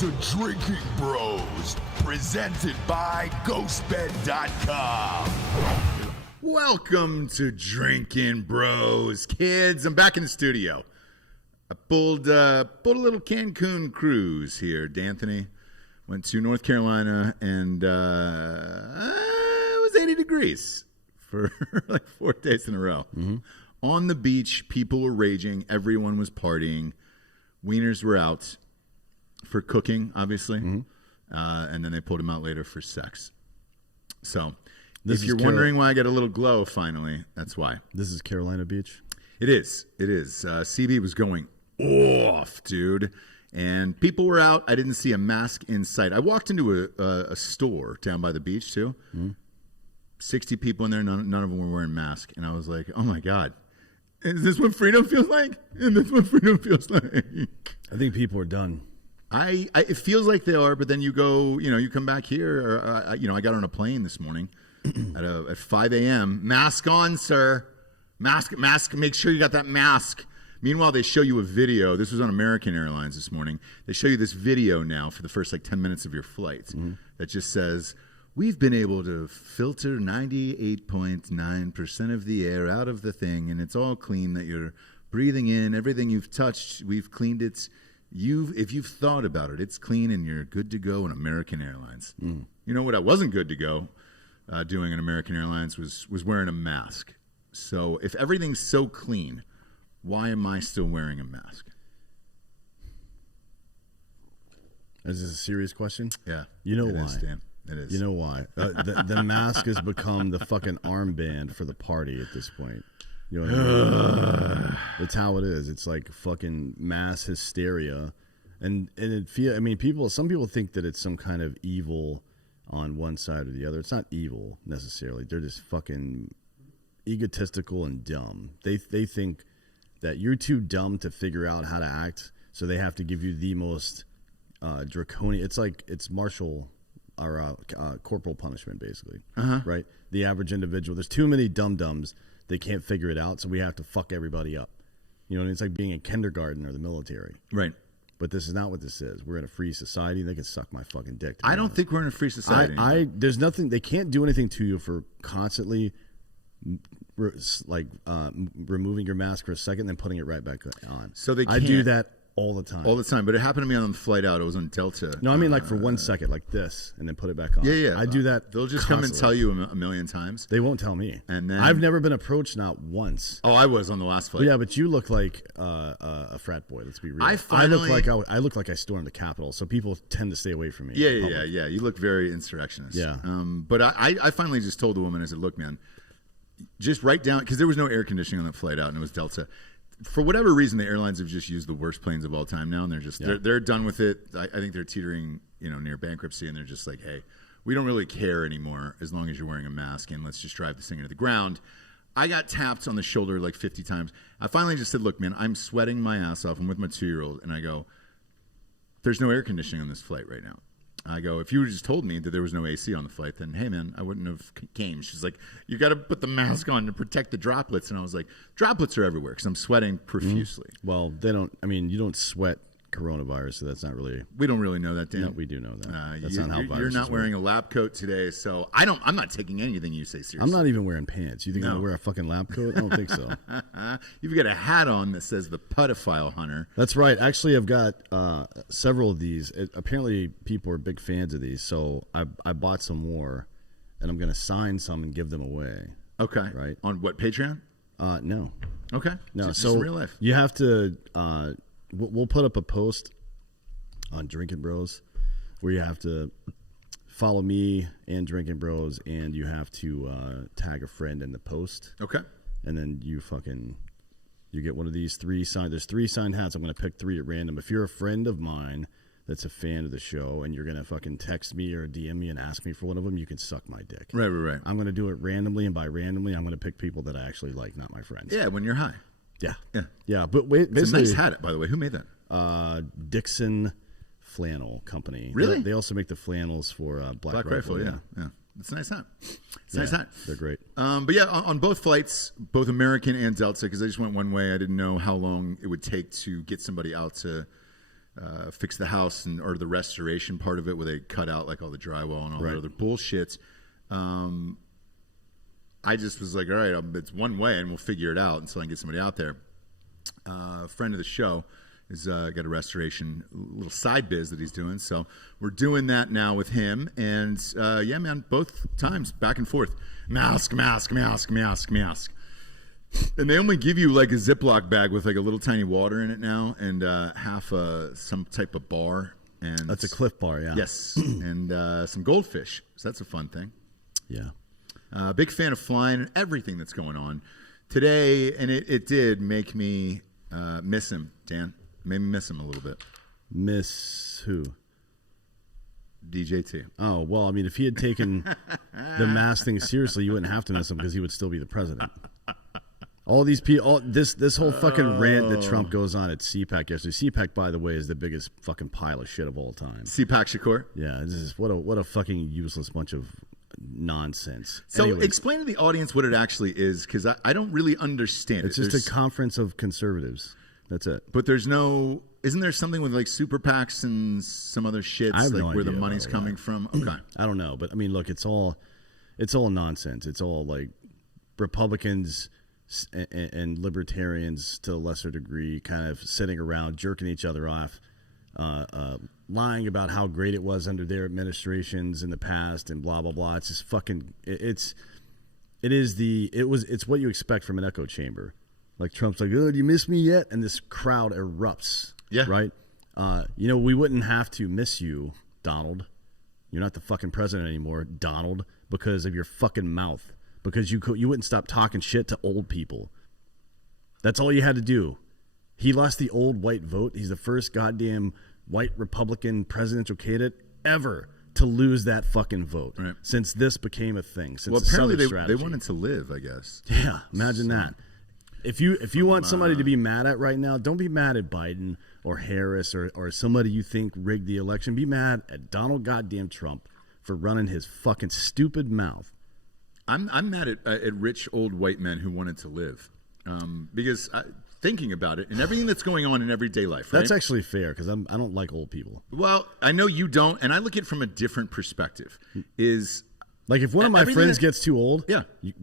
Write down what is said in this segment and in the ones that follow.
to Drinkin Bros, presented by GhostBed.com. Welcome to Drinkin Bros, kids. I'm back in the studio. I pulled a little Cancun cruise here. D'Anthony went to North Carolina, and it was 80 degrees for like 4 days in a row. Mm-hmm. On the beach, people were raging. Everyone was partying. Wieners were out for cooking, obviously, and then they pulled them out later for sex. So, if you're wondering why I got a little glow finally, that's why. This is Carolina Beach? It is. CB was going off, dude. And people were out. I didn't see a mask in sight. I walked into a store down by the beach, too. 60 people in there. None of them were wearing masks. And I was like, oh, my God. Is this what freedom feels like? And this what freedom feels like? I think people are done. It feels like they are, but then you go, you come back here. I got on a plane this morning at 5 a.m. Mask on, sir. Mask. Make sure you got that mask. Meanwhile, they show you a video. This was on American Airlines this morning. They show you this video now for the first 10 minutes of your flight that just says, we've been able to filter 98.9% of the air out of the thing, and it's all clean that you're breathing in. Everything you've touched, we've cleaned it. If you've thought about it, it's clean, and you're good to go on American Airlines. You know what I wasn't good to go doing on American Airlines was wearing a mask. So if everything's so clean, why am I still wearing a mask? Is this a serious question? Yeah. You know why? Dan. It is. You know why? The mask has become the fucking armband for the party at this point. You know what I mean? It's how it is. It's like fucking mass hysteria. And some people think that it's some kind of evil on one side or the other. It's not evil necessarily. They're just fucking egotistical and dumb. They think that you're too dumb to figure out how to act, so they have to give you the most draconian. It's martial or corporal punishment, basically, right? The average individual. There's too many dum-dums. They can't figure it out, so we have to fuck everybody up. You know what I mean? It's like being in kindergarten or the military. Right. But this is not what this is. We're in a free society. They can suck my fucking dick. I don't think we're in a free society. There's nothing. They can't do anything to you for constantly removing your mask for a second, then putting it right back on. So they can't. I do that all the time. But it happened to me on the flight out. It was on Delta. No, I mean for 1 second, like this, and then put it back on. Yeah. I do that. They'll just constantly. come and tell you a million times. They won't tell me. And then I've never been approached, not once. Oh, I was on the last flight. Yeah, but you look like a frat boy. Let's be real. I look like I stormed the Capitol, so people tend to stay away from me. Yeah. You look very insurrectionist. Yeah. But I finally just told the woman, I said, look, man, just write down, because there was no air conditioning on that flight out, and it was Delta. For whatever reason, the airlines have just used the worst planes of all time now, and they're done with it. I think they're teetering, near bankruptcy, and they're just like, hey, we don't really care anymore as long as you're wearing a mask, and let's just drive this thing into the ground. I got tapped on the shoulder like 50 times. I finally just said, look, man, I'm sweating my ass off. I'm with my 2-year-old, and I go, there's no air conditioning on this flight right now. I go, if you just told me that there was no AC on the flight, then, hey, man, I wouldn't have came. She's like, you got to put the mask on to protect the droplets. And I was like, droplets are everywhere because I'm sweating profusely. Well, you don't sweat coronavirus, so that's not really. We don't really know that, Dan. No, we do know that. That's not how viruses You're not wearing work. a lab coat today, so I'm not taking anything you say seriously. I'm not even wearing pants. You think I'm going to wear a fucking lab coat? I don't think so. You've got a hat on that says the pedophile hunter. That's right. Actually, I've got several of these. Apparently, people are big fans of these, so I bought some more, and I'm going to sign some and give them away. Okay. Right. On what, Patreon? No. Okay. No. Just so in real life. You have to. We'll put up a post on Drinkin Bros where you have to follow me and Drinkin Bros, and you have to tag a friend in the post. Okay. And then you get one of these 3 signed. There's 3 signed hats. I'm going to pick 3 at random. If you're a friend of mine that's a fan of the show and you're going to fucking text me or DM me and ask me for one of them, you can suck my dick. Right. I'm going to do it randomly, and by randomly, I'm going to pick people that I actually like, not my friends. Yeah, when you're high. Yeah. But wait, it's a nice hat, by the way. Who made that? Dixon Flannel Company. Really? They also make the flannels for Black Rifle. Yeah. It's a nice hat. It's a nice hat. They're great. But yeah, on both flights, both American and Delta, because I just went one way. I didn't know how long it would take to get somebody out to Fix the House or the restoration part of it where they cut out like all the drywall and all Right. that other bullshit. I just was like, all right, it's one way and we'll figure it out until I can get somebody out there. A friend of the show has got a restoration little side biz that he's doing. So we're doing that now with him. And yeah, man, both times back and forth. Mask. And they only give you like a Ziploc bag with like a little tiny water in it now and half some type of bar. And That's a Cliff Bar, yeah. Yes. And some goldfish. So that's a fun thing. Yeah. Big fan of flying and everything that's going on today. And it did make me miss him, Dan. Made me miss him a little bit. Miss who? DJT. Oh, well, I mean, if he had taken the mask thing seriously, you wouldn't have to miss him because he would still be the president. All these people, this whole fucking rant that Trump goes on at CPAC yesterday. CPAC, by the way, is the biggest fucking pile of shit of all time. CPAC Shakur? Yeah, this is what a fucking useless bunch of nonsense. So Anyways, explain to the audience what it actually is, because I don't really understand it's it. just a conference of conservatives. That's it. But isn't there something with like super PACs and some other shits I have like no where the idea money's about coming that. from? Okay. I don't know, but I mean, look, it's all nonsense. It's all like Republicans and libertarians to a lesser degree kind of sitting around jerking each other off, lying about how great it was under their administrations in the past and blah blah blah. It's just fucking it's what you expect from an echo chamber. Like Trump's like, oh, do you miss me yet? And this crowd erupts. Yeah. Right? We wouldn't have to miss you, Donald. You're not the fucking president anymore, Donald, because of your fucking mouth. Because you wouldn't stop talking shit to old people. That's all you had to do. He lost the old white vote. He's the first goddamn white Republican presidential candidate ever to lose that fucking vote. Right. Since this became a thing. Since Well, the apparently Southern they strategy. wanted to live, I guess. Yeah, imagine that. If you want somebody to be mad at right now, don't be mad at Biden or Harris or somebody you think rigged the election. Be mad at Donald goddamn Trump for running his fucking stupid mouth. I'm mad at rich old white men who wanted to live, because thinking about it and everything that's going on in everyday life. Right? That's actually fair because I don't like old people. Well, I know you don't, and I look at it from a different perspective. Like if one of my everything friends that- gets too old, Yeah.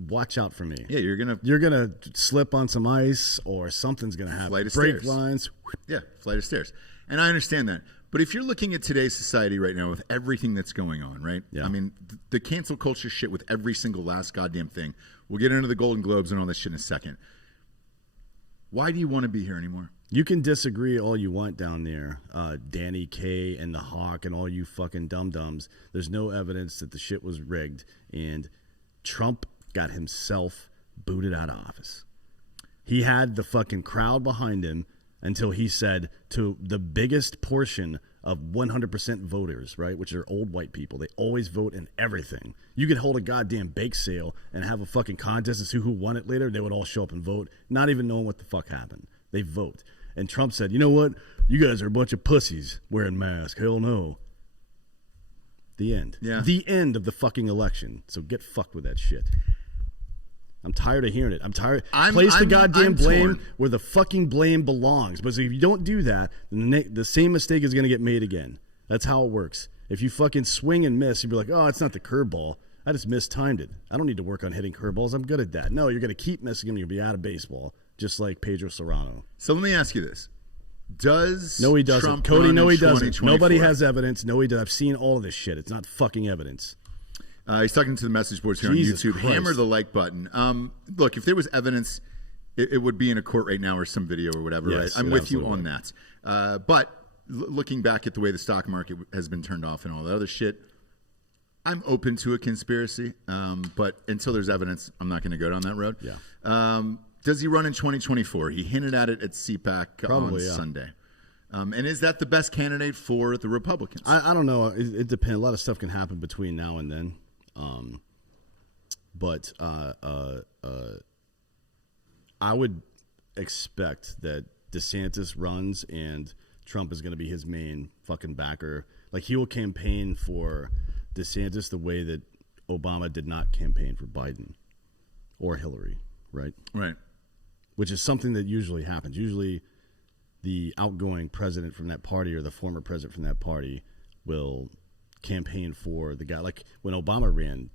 watch out for me. Yeah, you're You're gonna slip on some ice or something's gonna happen. Flight of Brake stairs. lines. flight of stairs, and I understand that. But if you're looking at today's society right now with everything that's going on, right? Yeah. I mean, the cancel culture shit with every single last goddamn thing. We'll get into the Golden Globes and all this shit in a second. Why do you want to be here anymore? You can disagree all you want down there, Danny Kaye and the Hawk and all you fucking dum-dums. There's no evidence that the shit was rigged, and Trump got himself booted out of office. He had the fucking crowd behind him until he said to the biggest portion of 100% voters, right, which are old white people. They always vote in everything. You could hold a goddamn bake sale and have a fucking contest to see who won it later. They would all show up and vote, not even knowing what the fuck happened. They vote. And Trump said, you know what? You guys are a bunch of pussies wearing masks. Hell no. The end. Yeah. The end of the fucking election. So get fucked with that shit. I'm tired of hearing it. I'm tired. Place the goddamn blame torn. where the fucking blame belongs. But if you don't do that, then the same mistake is going to get made again. That's how it works. If you fucking swing and miss, you'd be like, oh, it's not the curveball. I just mistimed it. I don't need to work on hitting curveballs. I'm good at that. No, you're going to keep missing them. You'll be out of baseball, just like Pedro Serrano. So let me ask you this. Does No, he doesn't. Trump Cody, run no, in he doesn't. 2024? Nobody has evidence. No, he does. I've seen all of this shit. It's not fucking evidence. He's talking to the message boards here Jesus on YouTube. Christ. Hammer the like button. Look, if there was evidence, it would be in a court right now or some video or whatever. Yes, right? I'm it with you absolutely on that. But looking back at the way the stock market has been turned off and all that other shit, I'm open to a conspiracy. But until there's evidence, I'm not going to go down that road. Yeah. Does he run in 2024? He hinted at it at CPAC Probably, on yeah. Sunday. And is that the best candidate for the Republicans? I don't know. It depends. A lot of stuff can happen between now and then. But I would expect that DeSantis runs and Trump is going to be his main fucking backer. Like, he will campaign for DeSantis the way that Obama did not campaign for Biden or Hillary, right? Right. Which is something that usually happens. Usually the outgoing president from that party or the former president from that party will campaign for the guy. Like when Obama ran,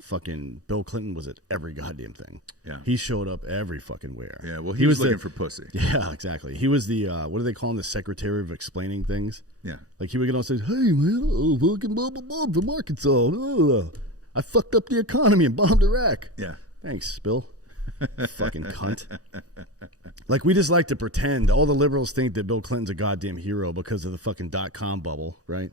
fucking Bill Clinton was at every goddamn thing. Yeah. He showed up every fucking where. Yeah, well, he was looking for pussy. Yeah, exactly. He was the, what do they call him? The secretary of explaining things. Yeah. Like he would get on stage, hey, man, fucking blah, blah, blah, from Arkansas. I fucked up the economy and bombed Iraq. Yeah. Thanks, Bill. Fucking cunt. Like we just like to pretend. All the liberals think that Bill Clinton's a goddamn hero because of the fucking .com bubble, right?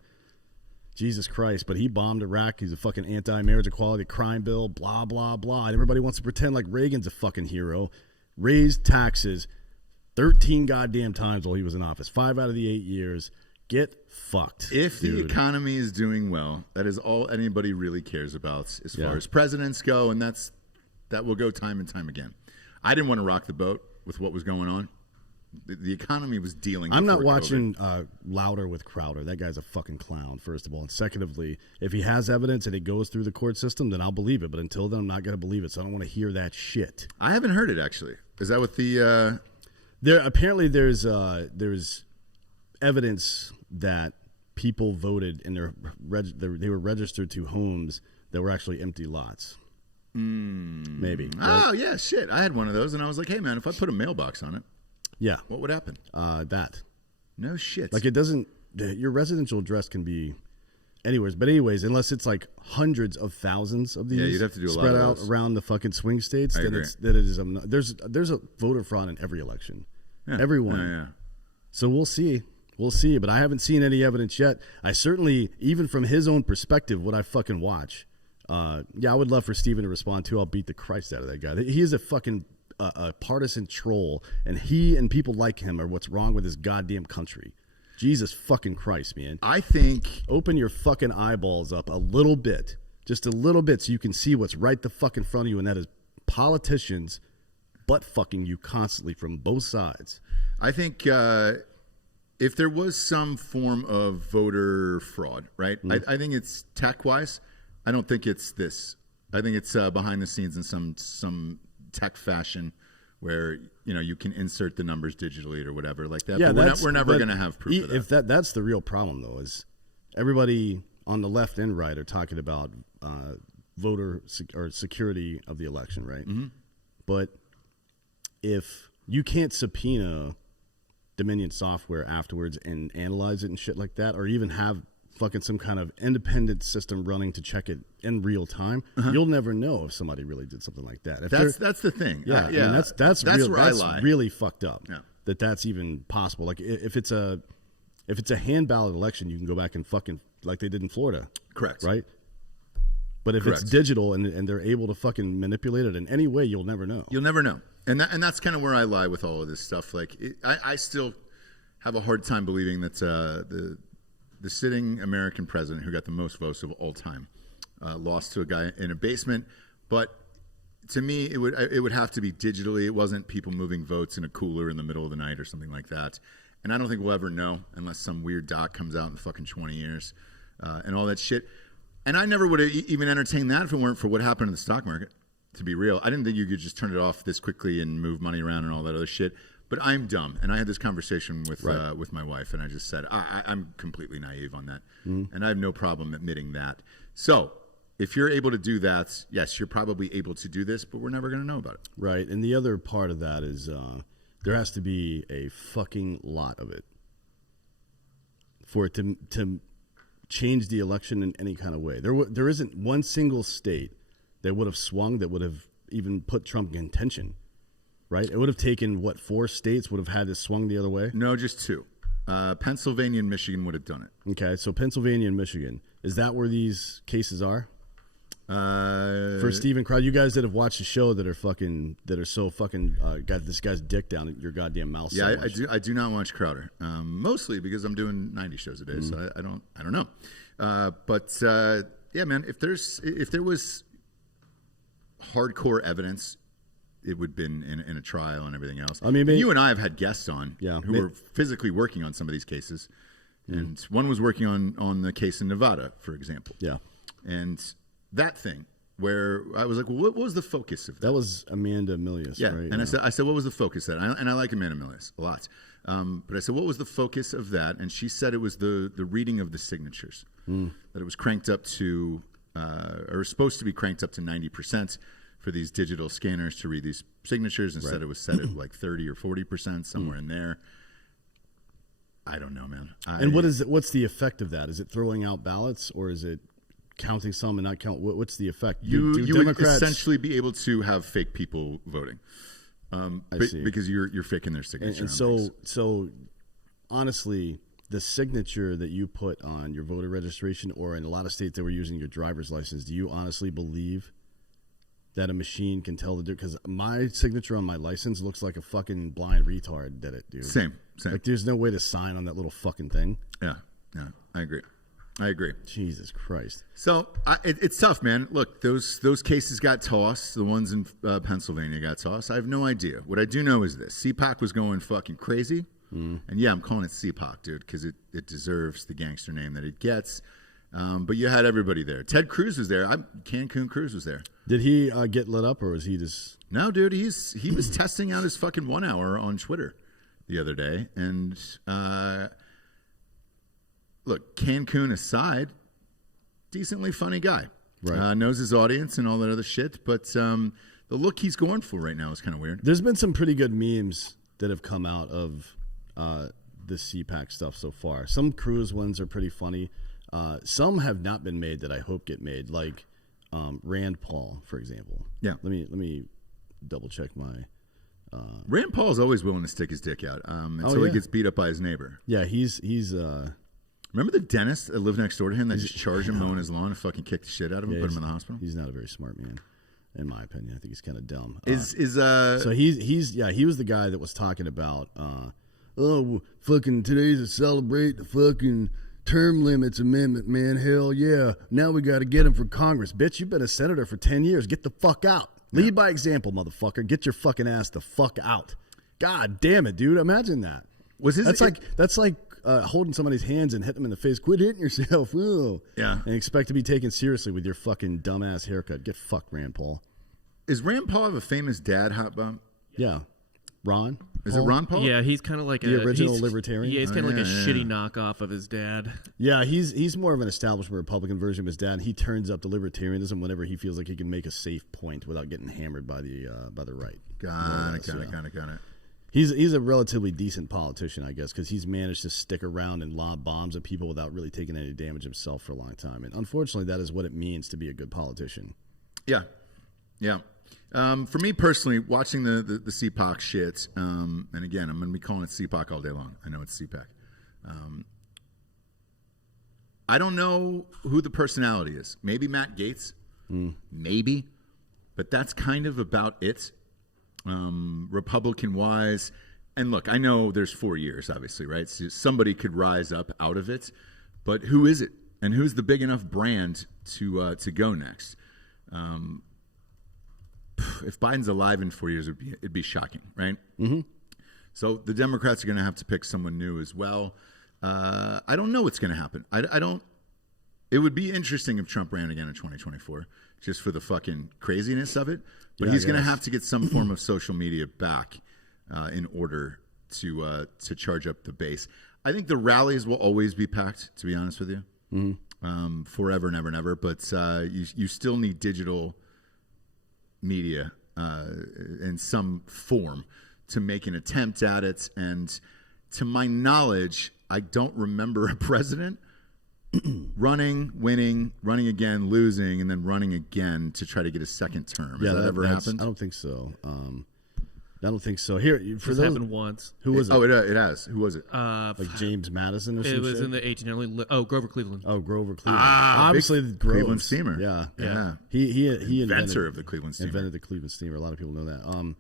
Jesus Christ, but he bombed Iraq. He's a fucking anti-marriage equality crime bill, blah, blah, blah. And everybody wants to pretend like Reagan's a fucking hero. Raised taxes 13 goddamn times while he was in office. 5 out of the 8 years. Get fucked. If dude. the economy is doing well, that is all anybody really cares about as far as presidents go, and that will go time and time again. I didn't want to rock the boat with what was going on. The economy was dealing. I'm not before watching COVID. Louder with Crowder. That guy's a fucking clown, first of all. And secondly, if he has evidence and it goes through the court system, then I'll believe it. But until then, I'm not going to believe it. So I don't want to hear that shit. I haven't heard it, actually. Is that what the... There apparently there's evidence that people voted and they were registered to homes that were actually empty lots. Maybe. Right? Oh, yeah, shit. I had one of those, and I was like, hey, man, if I put a mailbox on it, yeah, what would happen? That. No shit. Like it doesn't... Your residential address can be anywheres. But anyways, unless it's like hundreds of thousands of these you'd have to do a spread lot of out those. around the fucking swing states, I then agree. there's a voter fraud in every election. Yeah. Everyone. Yeah. So we'll see. We'll see. But I haven't seen any evidence yet. I certainly, even from his own perspective, would I fucking watch. I would love for Steven to respond too. I'll beat the Christ out of that guy. He is a fucking a partisan troll, and he and people like him are what's wrong with this goddamn country. Jesus fucking Christ, man. I think... Open your fucking eyeballs up a little bit. Just a little bit so you can see what's right the fuck in front of you, and that is politicians butt fucking you constantly from both sides. I think if there was some form of voter fraud, right? I think it's tech-wise. I don't think it's this. I think it's behind the scenes in some tech fashion where you can insert the numbers digitally or whatever like that. Yeah, but we're never going to have proof of that. If that's the real problem though, is everybody on the left and right are talking about voter or security of the election, right? Mm-hmm. But if you can't subpoena Dominion software afterwards and analyze it and shit like that, or even have fucking some kind of independent system running to check it in real time, you'll never know if somebody really did something like that. If that's the thing. Yeah, I mean, that's where I that's lie. really fucked up. Yeah. That's even possible. Like if it's a hand ballot election, you can go back and fucking like they did in Florida. Correct. Right. But if it's digital and they're able to fucking manipulate it in any way, you'll never know. You'll never know. And that's kind of where I lie with all of this stuff. Like I still have a hard time believing that the sitting American president who got the most votes of all time lost to a guy in a basement. But to me, it would have to be digitally. It wasn't people moving votes in a cooler in the middle of the night or something like that. And I don't think we'll ever know unless some weird doc comes out in fucking 20 years and all that shit. And I never would have even entertained that if it weren't for what happened in the stock market, to be real. I didn't think you could just turn it off this quickly and move money around and all that other shit. But I'm dumb. And I had this conversation with my wife, and I just said, I'm completely naive on that. Mm-hmm. And I have no problem admitting that. So if you're able to do that, yes, you're probably able to do this, but we're never going to know about it. Right. And the other part of that is there has to be a fucking lot of it for it to change the election in any kind of way. There isn't one single state that would have swung, that would have even put Trump in contention. Right? It would have taken, 4 states would have had it swung the other way? No, just 2. Pennsylvania and Michigan would have done it. Okay, so Pennsylvania and Michigan. Is that where these cases are? For Steven Crowder, you guys that have watched the show that are so fucking got this guy's dick down your goddamn mouth. Yeah, so I do not watch Crowder. Mostly because I'm doing 90 shows a day, so I don't know. But yeah, man, if there was hardcore evidence, it would have been in a trial and everything else. I mean, you and I have had guests on who were physically working on some of these cases. And one was working on the case in Nevada, for example. Yeah. And that thing where I was like, well, what was the focus of that? That was Amanda Milius, right? And I said, what was the focus of that? And I like Amanda Milius a lot. But I said, what was the focus of that? And she said it was the reading of the signatures, that it was cranked up to, or supposed to be cranked up to 90% for these digital scanners to read these signatures. Instead, it was set at like 30 or 40%, somewhere in there. I don't know, man. And what's the effect of that? Is it throwing out ballots, or is it counting some and not count? What's the effect? You would essentially be able to have fake people voting. I see. Because you're faking their signature. And so honestly, the signature that you put on your voter registration, or in a lot of states they were using your driver's license, do you honestly believe that a machine can tell the difference? Because my signature on my license looks like a fucking blind retard did it, dude. Same. Like, there's no way to sign on that little fucking thing. Yeah, I agree. Jesus Christ. So it's tough, man. Look, those cases got tossed. The ones in Pennsylvania got tossed. I have no idea. What I do know is this: CPAC was going fucking crazy, and yeah, I'm calling it CPAC, dude, because it deserves the gangster name that it gets. But you had everybody there. Ted Cruz was there. Cancun Cruz was there. Did he get lit up, or was he just? No, dude. He was testing out his fucking 1 hour on Twitter the other day, and look, Cancun aside, decently funny guy. Right. Knows his audience and all that other shit, but the look he's going for right now is kind of weird. There's been some pretty good memes that have come out of the CPAC stuff so far. Some Cruz ones are pretty funny. Some have not been made that I hope get made, like Rand Paul, for example. Yeah. Let me double check my. Rand Paul's always willing to stick his dick out until he gets beat up by his neighbor. Yeah, he's. Remember the dentist that lived next door to him that just charged him mowing his lawn and fucking kicked the shit out of him, and put him in the hospital? He's not a very smart man, in my opinion. I think he's kind of dumb. So he was the guy that was talking about, fucking today's to celebrate the fucking term limits amendment, man. Hell yeah. Now we got to get him for Congress. Bitch, you've been a senator for 10 years. Get the fuck out. Lead by example, motherfucker. Get your fucking ass the fuck out. God damn it, dude. Imagine that. That's like holding somebody's hands and hitting them in the face. Quit hitting yourself. Whoa. Yeah. And expect to be taken seriously with your fucking dumbass haircut. Get fucked, Rand Paul. Is Rand Paul have a famous dad hot bump? Yeah. Ron? Is it Ron Paul? Yeah, he's kind of like the original libertarian. Yeah, he's kind of like a shitty knockoff of his dad. Yeah, he's more of an establishment Republican version of his dad. He turns up to libertarianism whenever he feels like he can make a safe point without getting hammered by the right. Got it. He's a relatively decent politician, I guess, because he's managed to stick around and lob bombs at people without really taking any damage himself for a long time. And unfortunately, that is what it means to be a good politician. Yeah. For me personally, watching the CPAC shit, and again, I'm going to be calling it CPAC all day long. I know it's CPAC. I don't know who the personality is. Maybe Matt Gaetz. Maybe. But that's kind of about it. Republican-wise. And look, I know there's 4 years, obviously, right? So somebody could rise up out of it. But who is it? And who's the big enough brand to go next? If Biden's alive in 4 years, it'd be shocking, right? Mm-hmm. So the Democrats are going to have to pick someone new as well. I don't know what's going to happen. I don't. It would be interesting if Trump ran again in 2024, just for the fucking craziness of it. But he's going to have to get some form of social media back in order to charge up the base. I think the rallies will always be packed, to be honest with you, forever and ever and ever. But you still need digital media in some form to make an attempt at it. And to my knowledge, I don't remember a president running, winning, running again, losing, and then running again to try to get a second term. Has that ever happened? I don't think so. I don't think so. Here, for This those, happened once. who was it? Oh, it has. Who was it? Like James Madison or something? It was in the 1800s. Grover Cleveland. Oh, Grover Cleveland. Obviously the Cleveland Steamer. Yeah. He Inventor of the Cleveland Steamer. Invented the Cleveland Steamer. A lot of people know that.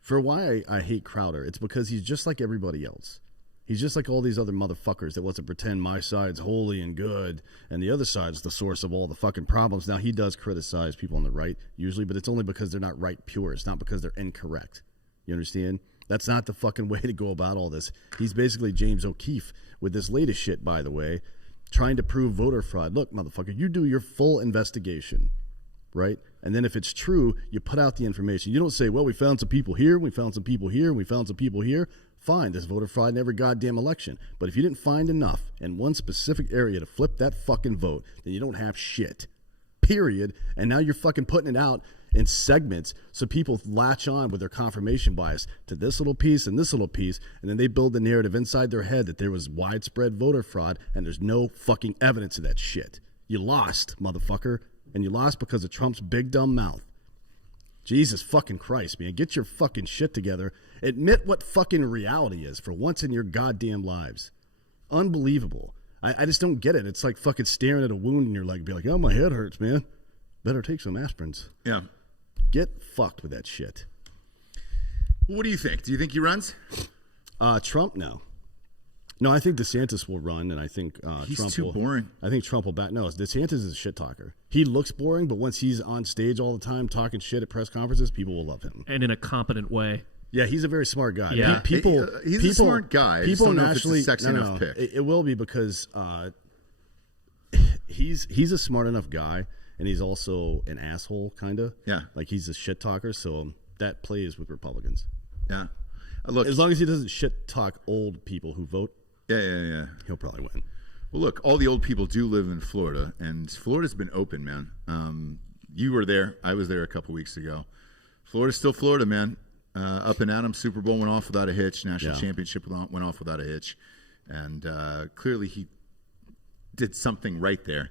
For why I hate Crowder, it's because he's just like everybody else. He's just like all these other motherfuckers that wants to pretend my side's holy and good and the other side's the source of all the fucking problems. Now, he does criticize people on the right usually, but it's only because they're not right pure. It's not because they're incorrect. You understand? That's not the fucking way to go about all this. He's basically James O'Keefe with this latest shit, by the way, trying to prove voter fraud. Look, motherfucker, you do your full investigation, right? And then if it's true, you put out the information. You don't say, well, we found some people here, we found some people here, we found some people here. Fine, there's voter fraud in every goddamn election. But if you didn't find enough in one specific area to flip that fucking vote, then you don't have shit. Period. And now you're fucking putting it out in segments so people latch on with their confirmation bias to this little piece and this little piece, and then they build the narrative inside their head that there was widespread voter fraud, and there's no fucking evidence of that shit. You lost, motherfucker. And you lost because of Trump's big dumb mouth. Jesus fucking Christ, man. Get your fucking shit together. Admit what fucking reality is for once in your goddamn lives. Unbelievable. I just don't get it. It's like fucking staring at a wound in your leg. Be like, oh, my head hurts, man. Better take some aspirins. Yeah. Get fucked with that shit. What do you think? Do you think he runs? Trump, no. No, I think DeSantis will run, and I think he's Trump too boring. I think Trump will back. No, DeSantis is a shit talker. He looks boring, but once he's on stage all the time talking shit at press conferences, people will love him. And in a competent way. Yeah, he's a very smart guy. Yeah. He's a smart guy. People don't know naturally, if it's a sexy enough pick. It will be because he's a smart enough guy, and he's also an asshole, kind of. Yeah. Like he's a shit talker, so that plays with Republicans. Yeah. Look, as long as he doesn't shit talk old people who vote. Yeah. He'll probably win. Well, look, all the old people do live in Florida, and Florida's been open, man. You were there. I was there a couple weeks ago. Florida's still Florida, man. Up and Adams, Super Bowl went off without a hitch. National Championship went off without a hitch. And clearly he did something right there.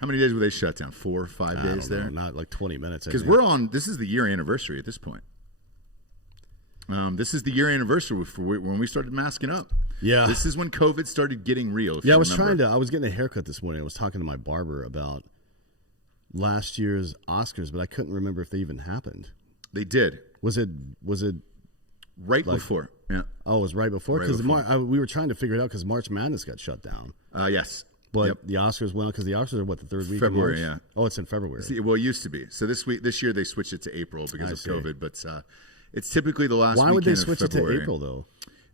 How many days were they shut down? 4 or 5 days there? Not like 20 minutes. Because this is the year anniversary at this point. This is the year anniversary for when we started masking up. Yeah. This is when COVID started getting real. I was I was getting a haircut this morning. I was talking to my barber about last year's Oscars, but I couldn't remember if they even happened. They did. Was it right before? Yeah. Oh, it was right before? Because we were trying to figure it out because March Madness got shut down. Yes. But the Oscars went because the Oscars are the third week February, of March? yeah. Oh, it's in February. Well, it used to be. So this year they switched it to April because of COVID, but it's typically the last weekend of February. Why would they switch it to April, though?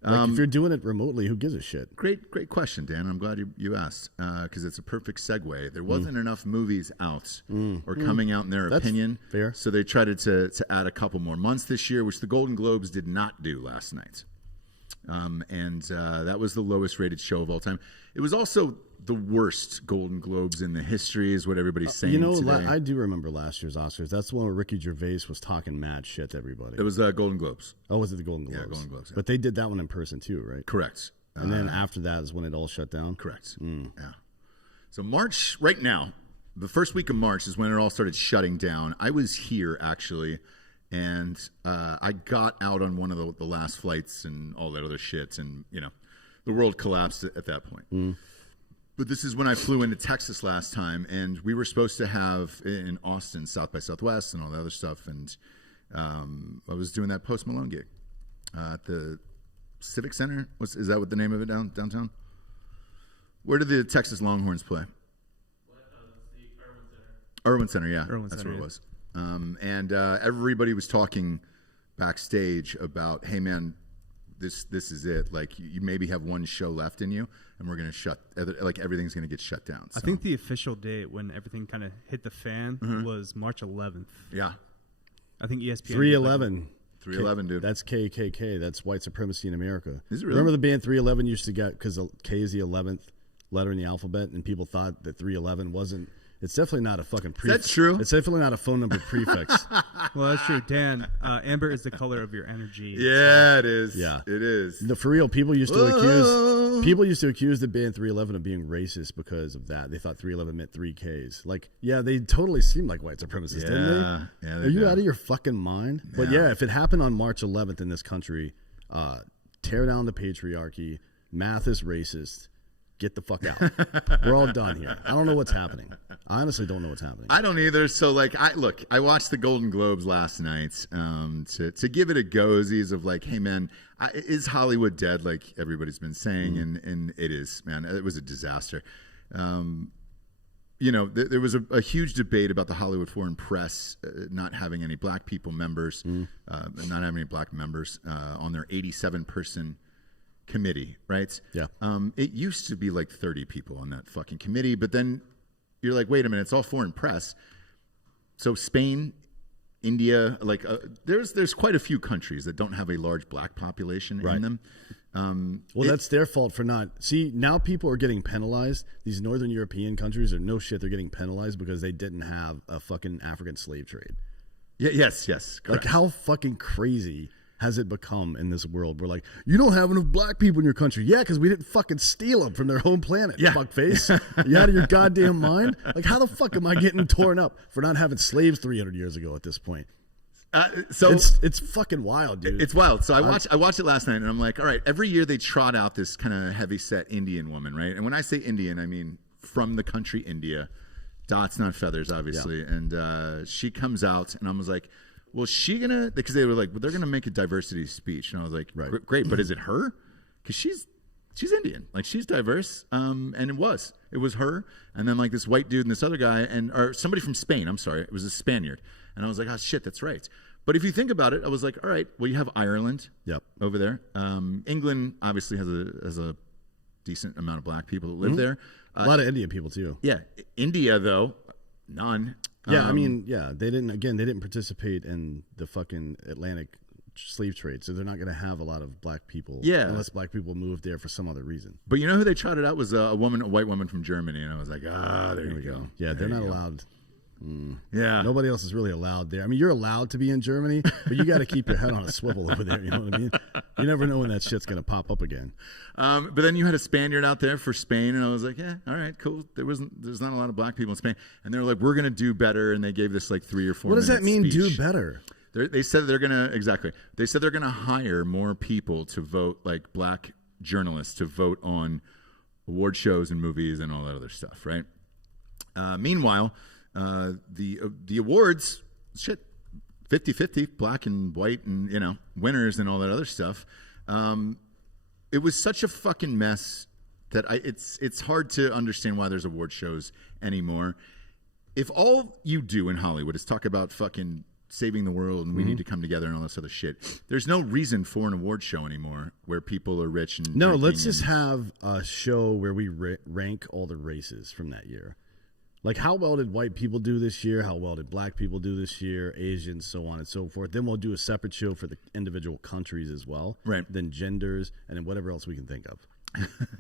Like, if you're doing it remotely, who gives a shit? Great question, Dan. I'm glad you asked because it's a perfect segue. There wasn't enough movies out or coming out in their opinion. Fair. So they tried to add a couple more months this year, which the Golden Globes did not do last night. And that was the lowest rated show of all time. It was also the worst Golden Globes in the history, is what everybody's saying today. I do remember last year's Oscars. That's the one where Ricky Gervais was talking mad shit to everybody. It was Golden Globes. Oh, was it the Golden Globes? Yeah, Golden Globes. Yeah. But they did that one in person too, right? Correct. And then after that is when it all shut down? Correct. Yeah. So March, right now, the first week of March is when it all started shutting down. I was here, actually, and I got out on one of the last flights and all that other shit, and, the world collapsed at that point. But this is when I flew into Texas last time, and we were supposed to have in Austin South by Southwest and all the other stuff, and I was doing that Post Malone gig at the Civic Center. Is that what the name of it downtown? Where did the Texas Longhorns play? Irwin Center, yeah. That's where it was. And everybody was talking backstage about, hey, man, this is it. Like, you maybe have one show left in you, and we're going to everything's going to get shut down. So. I think the official date when everything kind of hit the fan was March 11th. Yeah. I think ESPN. 311. 311, dude. That's KKK. That's white supremacy in America. Is it really? Remember the band 311 used to get, because K is the 11th letter in the alphabet, and people thought that 311 wasn't. It's definitely not a fucking prefix. That's true. It's definitely not a phone number prefix. Well, that's true. Dan, amber is the color of your energy. Yeah, it is. Yeah. It is. No, for real, people used to accuse the band 311 of being racist because of that. They thought 311 meant 3Ks. Like, yeah, they totally seemed like white supremacists, didn't they? Yeah, Are you out of your fucking mind? But yeah, if it happened on March 11th in this country, tear down the patriarchy, math is racist, get the fuck out. We're all done here. I don't know what's happening. I honestly don't know what's happening. I don't either. So, I watched the Golden Globes last night to give it a go-sies of like, hey, man, is Hollywood dead, like everybody's been saying? And it is, man. It was a disaster. There was a huge debate about the Hollywood Foreign Press not having any black people members, not having any black members on their 87-person committee, right? Yeah. It used to be like 30 people on that fucking committee, but then you're like, wait a minute, it's all foreign press. So Spain, India, like there's quite a few countries that don't have a large black population in them. Well, that's their fault for not. See, now people are getting penalized. These Northern European countries are no shit. They're getting penalized because they didn't have a fucking African slave trade. Yeah, yes, correct. Like, how fucking crazy has it become in this world? We're like, you don't have enough black people in your country. Yeah, because we didn't fucking steal them from their home planet, fuckface. You out of your goddamn mind? Like, how the fuck am I getting torn up for not having slaves 300 years ago at this point? So it's fucking wild, dude. It's wild. So I watched it last night, and I'm like, all right. Every year they trot out this kind of heavy set Indian woman, right? And when I say Indian, I mean from the country India. Dots, not feathers, obviously. Yeah. And she comes out, and I was like, well, she gonna, because they were like, well, they're gonna make a diversity speech, and I was like, great, but is it her? Because she's Indian, like she's diverse, and it was her, and then like this white dude and this other guy, or somebody from Spain. I'm sorry, it was a Spaniard, and I was like, oh shit, that's right. But if you think about it, I was like, all right, well, you have Ireland, over there. England obviously has a decent amount of black people that live there. A lot of Indian people too. Yeah, India though, none. Yeah, I mean, they didn't participate in the fucking Atlantic slave trade, so they're not going to have a lot of black people. Yeah, unless black people moved there for some other reason. But you know who they trotted out was a white woman from Germany, and I was like, there you go. Yeah, they're not allowed. Yeah, nobody else is really allowed there. I mean, you're allowed to be in Germany, but you got to keep your head on a swivel over there. You know what I mean? You never know when that shit's going to pop up again. But then you had a Spaniard out there for Spain, and I was like, yeah, all right, cool. There's not a lot of black people in Spain, and they were like, we're going to do better, and they gave this like 3 or 4. What does that mean? Speech. Do better? They said they're going to They said they're going to hire more people to vote, like black journalists to vote on award shows and movies and all that other stuff, right? Meanwhile. The awards, 50-50, black and white, and winners and all that other stuff. It was such a fucking mess that it's hard to understand why there's award shows anymore. If all you do in Hollywood is talk about fucking saving the world and we need to come together and all this other shit, there's no reason for an award show anymore where people are rich and no. Let's just have a show where we rank all the races from that year. Like, how well did white people do this year? How well did black people do this year? Asians, so on and so forth. Then we'll do a separate show for the individual countries as well. Right. Then genders, and then whatever else we can think of.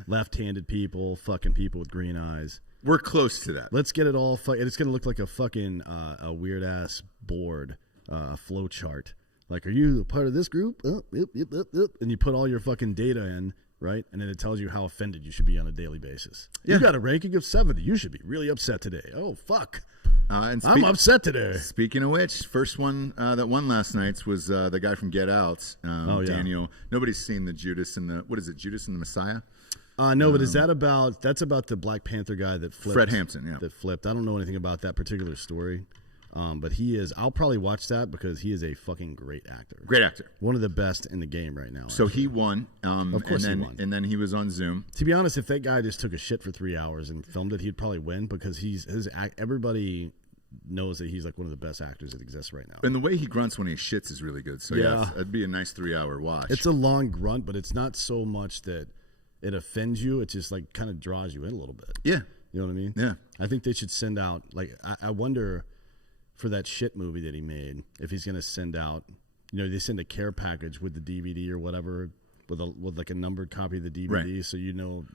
Left-handed people, fucking people with green eyes. We're close to that. Let's get it all. It's going to look like a fucking a weird-ass board, a flow chart. Like, are you a part of this group? Yep. And you put all your fucking data in. Right? And then it tells you how offended you should be on a daily basis. Yeah. You got a ranking of 70. You should be really upset today. Oh, fuck. I'm upset today. Speaking of which, first one that won last night's was the guy from Get Out, Daniel. Nobody's seen the Judas and the Messiah? No, but that's about the Black Panther guy that flipped. Fred Hampton, yeah. That flipped. I don't know anything about that particular story. But I'll probably watch that because he is a fucking great actor. Great actor. One of the best in the game right now. So he won. Of course he won. And then he was on Zoom. To be honest, if that guy just took a shit for 3 hours and filmed it, he'd probably win because everybody knows that he's like one of the best actors that exists right now. And the way he grunts when he shits is really good. So yeah, it'd be a nice 3-hour watch. It's a long grunt, but it's not so much that it offends you. It just like kind of draws you in a little bit. Yeah. You know what I mean? Yeah. I think they should send out, like, I wonder for that shit movie that he made, if he's going to send out, they send a care package with the DVD or whatever, with like a numbered copy of the DVD, right, so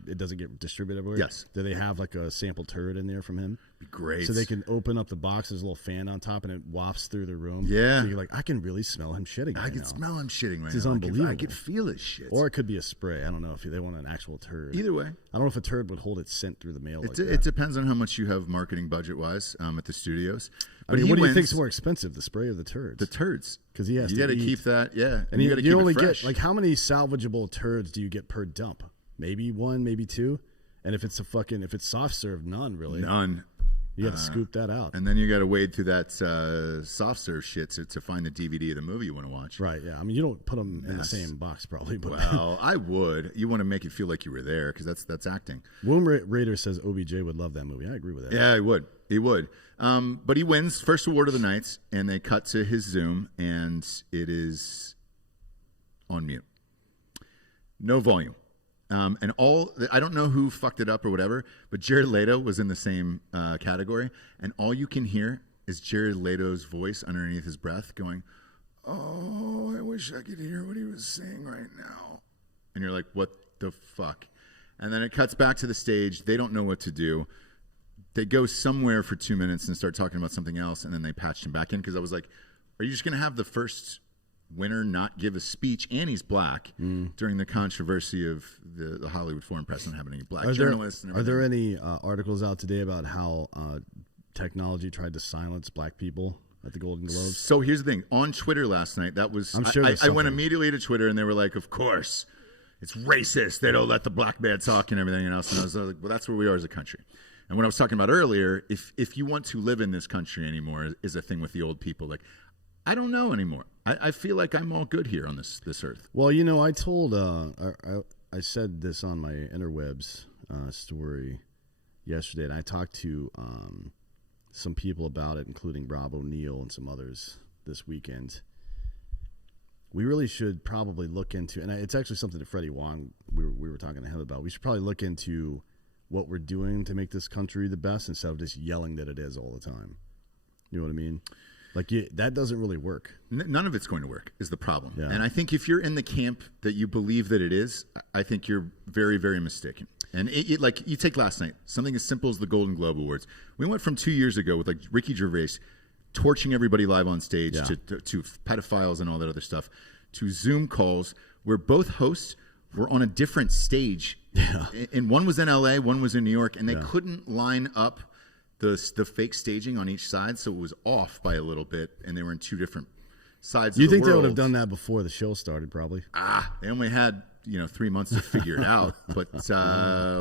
it doesn't get distributed everywhere. Yes. Do they have like a sample turd in there from him? Be great. So they can open up the box, there's a little fan on top, and it wafts through the room. Yeah. So you're like, I can really smell him shitting right now. I can smell him shitting right now. This is unbelievable. I can feel his shit. Or it could be a spray. I don't know if they want an actual turd. Either way. I don't know if a turd would hold its scent through the mail like that. It depends on how much you have marketing budget-wise at the studios. But what do you think's more expensive, the spray or the turds? The turds. Because he has to You got to keep that, yeah. And you got to keep only it fresh. get, like, how many salvageable turds do you get per dump? Maybe 1, maybe 2? And if it's soft serve, none really. None. You got to scoop that out. And then you got to wade through that soft serve shit to find the DVD of the movie you want to watch. Right, yeah. I mean, you don't put them in the same box probably. But well, I would. You want to make it feel like you were there because that's acting. Womb Raider says OBJ would love that movie. I agree with that. Yeah, he would. He would. But he wins first award of the night, and they cut to his Zoom, and it is on mute. No volume. And I don't know who fucked it up or whatever, but Jared Leto was in the same category, and all you can hear is Jared Leto's voice underneath his breath going, "Oh, I wish I could hear what he was saying right now." And you're like, what the fuck? And then it cuts back to the stage. They don't know what to do. They go somewhere for 2 minutes and start talking about something else, and then they patched him back in because I was like, are you just going to have the first winner not give a speech, and he's black, during the controversy of the Hollywood Foreign Press not having any black journalists? Are there any articles out today about how technology tried to silence black people at the Golden Globes? So here's the thing. On Twitter last night, that was... I'm sure I went immediately to Twitter, and they were like, of course, it's racist. They don't let the black man talk and everything else. And I was like, well, that's where we are as a country. And what I was talking about earlier, if you want to live in this country anymore, is a thing with the old people. Like, I don't know anymore. I feel like I'm all good here on this earth. Well, you know, I told, I said this on my interwebs story yesterday, and I talked to some people about it, including Rob O'Neill and some others this weekend. We really should probably look into, and it's actually something that Freddie Wong, we were talking to him about. We should probably look into what we're doing to make this country the best instead of just yelling that it is all the time. You know what I mean? Like, that doesn't really work. None of it's going to work is the problem. Yeah. And I think if you're in the camp that you believe that it is, I think you're very, very mistaken. And like, you take last night, something as simple as the Golden Globe Awards. We went from 2 years ago with like Ricky Gervais torching everybody live on stage to pedophiles and all that other stuff, to Zoom calls where both hosts were on a different stage. Yeah. And one was in LA, one was in New York, and they couldn't line up the fake staging on each side, so it was off by a little bit, and they were in two different sides of the world. You think they would have done that before the show started, probably? They only had 3 months to figure it out. But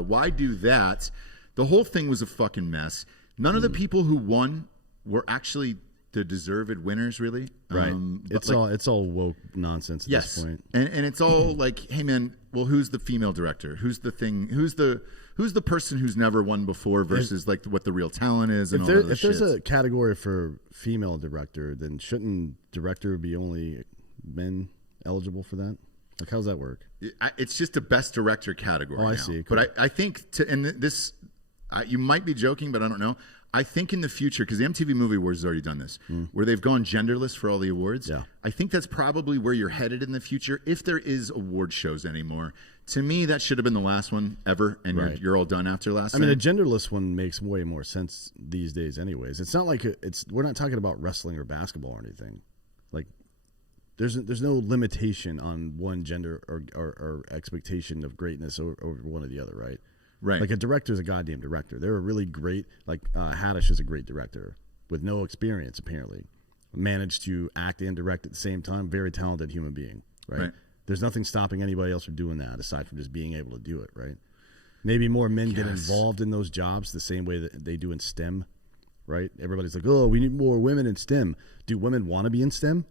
why do that? The whole thing was a fucking mess. None of the people who won were actually the deserved winners, really. Right. It's all woke nonsense at this point. And it's all like, hey man, well, who's the female director? Who's the thing? Who's the person who's never won before versus like what the real talent is? And if there's a category for female director, then shouldn't director be only men eligible for that? Like, how's that work? It's just a best director category. Oh, I now. see. Cool. But I think you might be joking, but I don't know. I think in the future, because the MTV Movie Awards has already done this, where they've gone genderless for all the awards. Yeah. I think that's probably where you're headed in the future, if there is award shows anymore. To me, that should have been the last one ever, and you're all done after last night. I mean, a genderless one makes way more sense these days anyways. It's not like we're not talking about wrestling or basketball or anything. Like, there's no limitation on one gender or expectation of greatness over one or the other, right? Right. Like, a director is a goddamn director. They're a really great, like, Haddish is a great director with no experience, apparently. Managed to act and direct at the same time. Very talented human being, right? There's nothing stopping anybody else from doing that aside from just being able to do it, right? Maybe more men get involved in those jobs the same way that they do in STEM, right? Everybody's like, oh, we need more women in STEM. Do women want to be in STEM?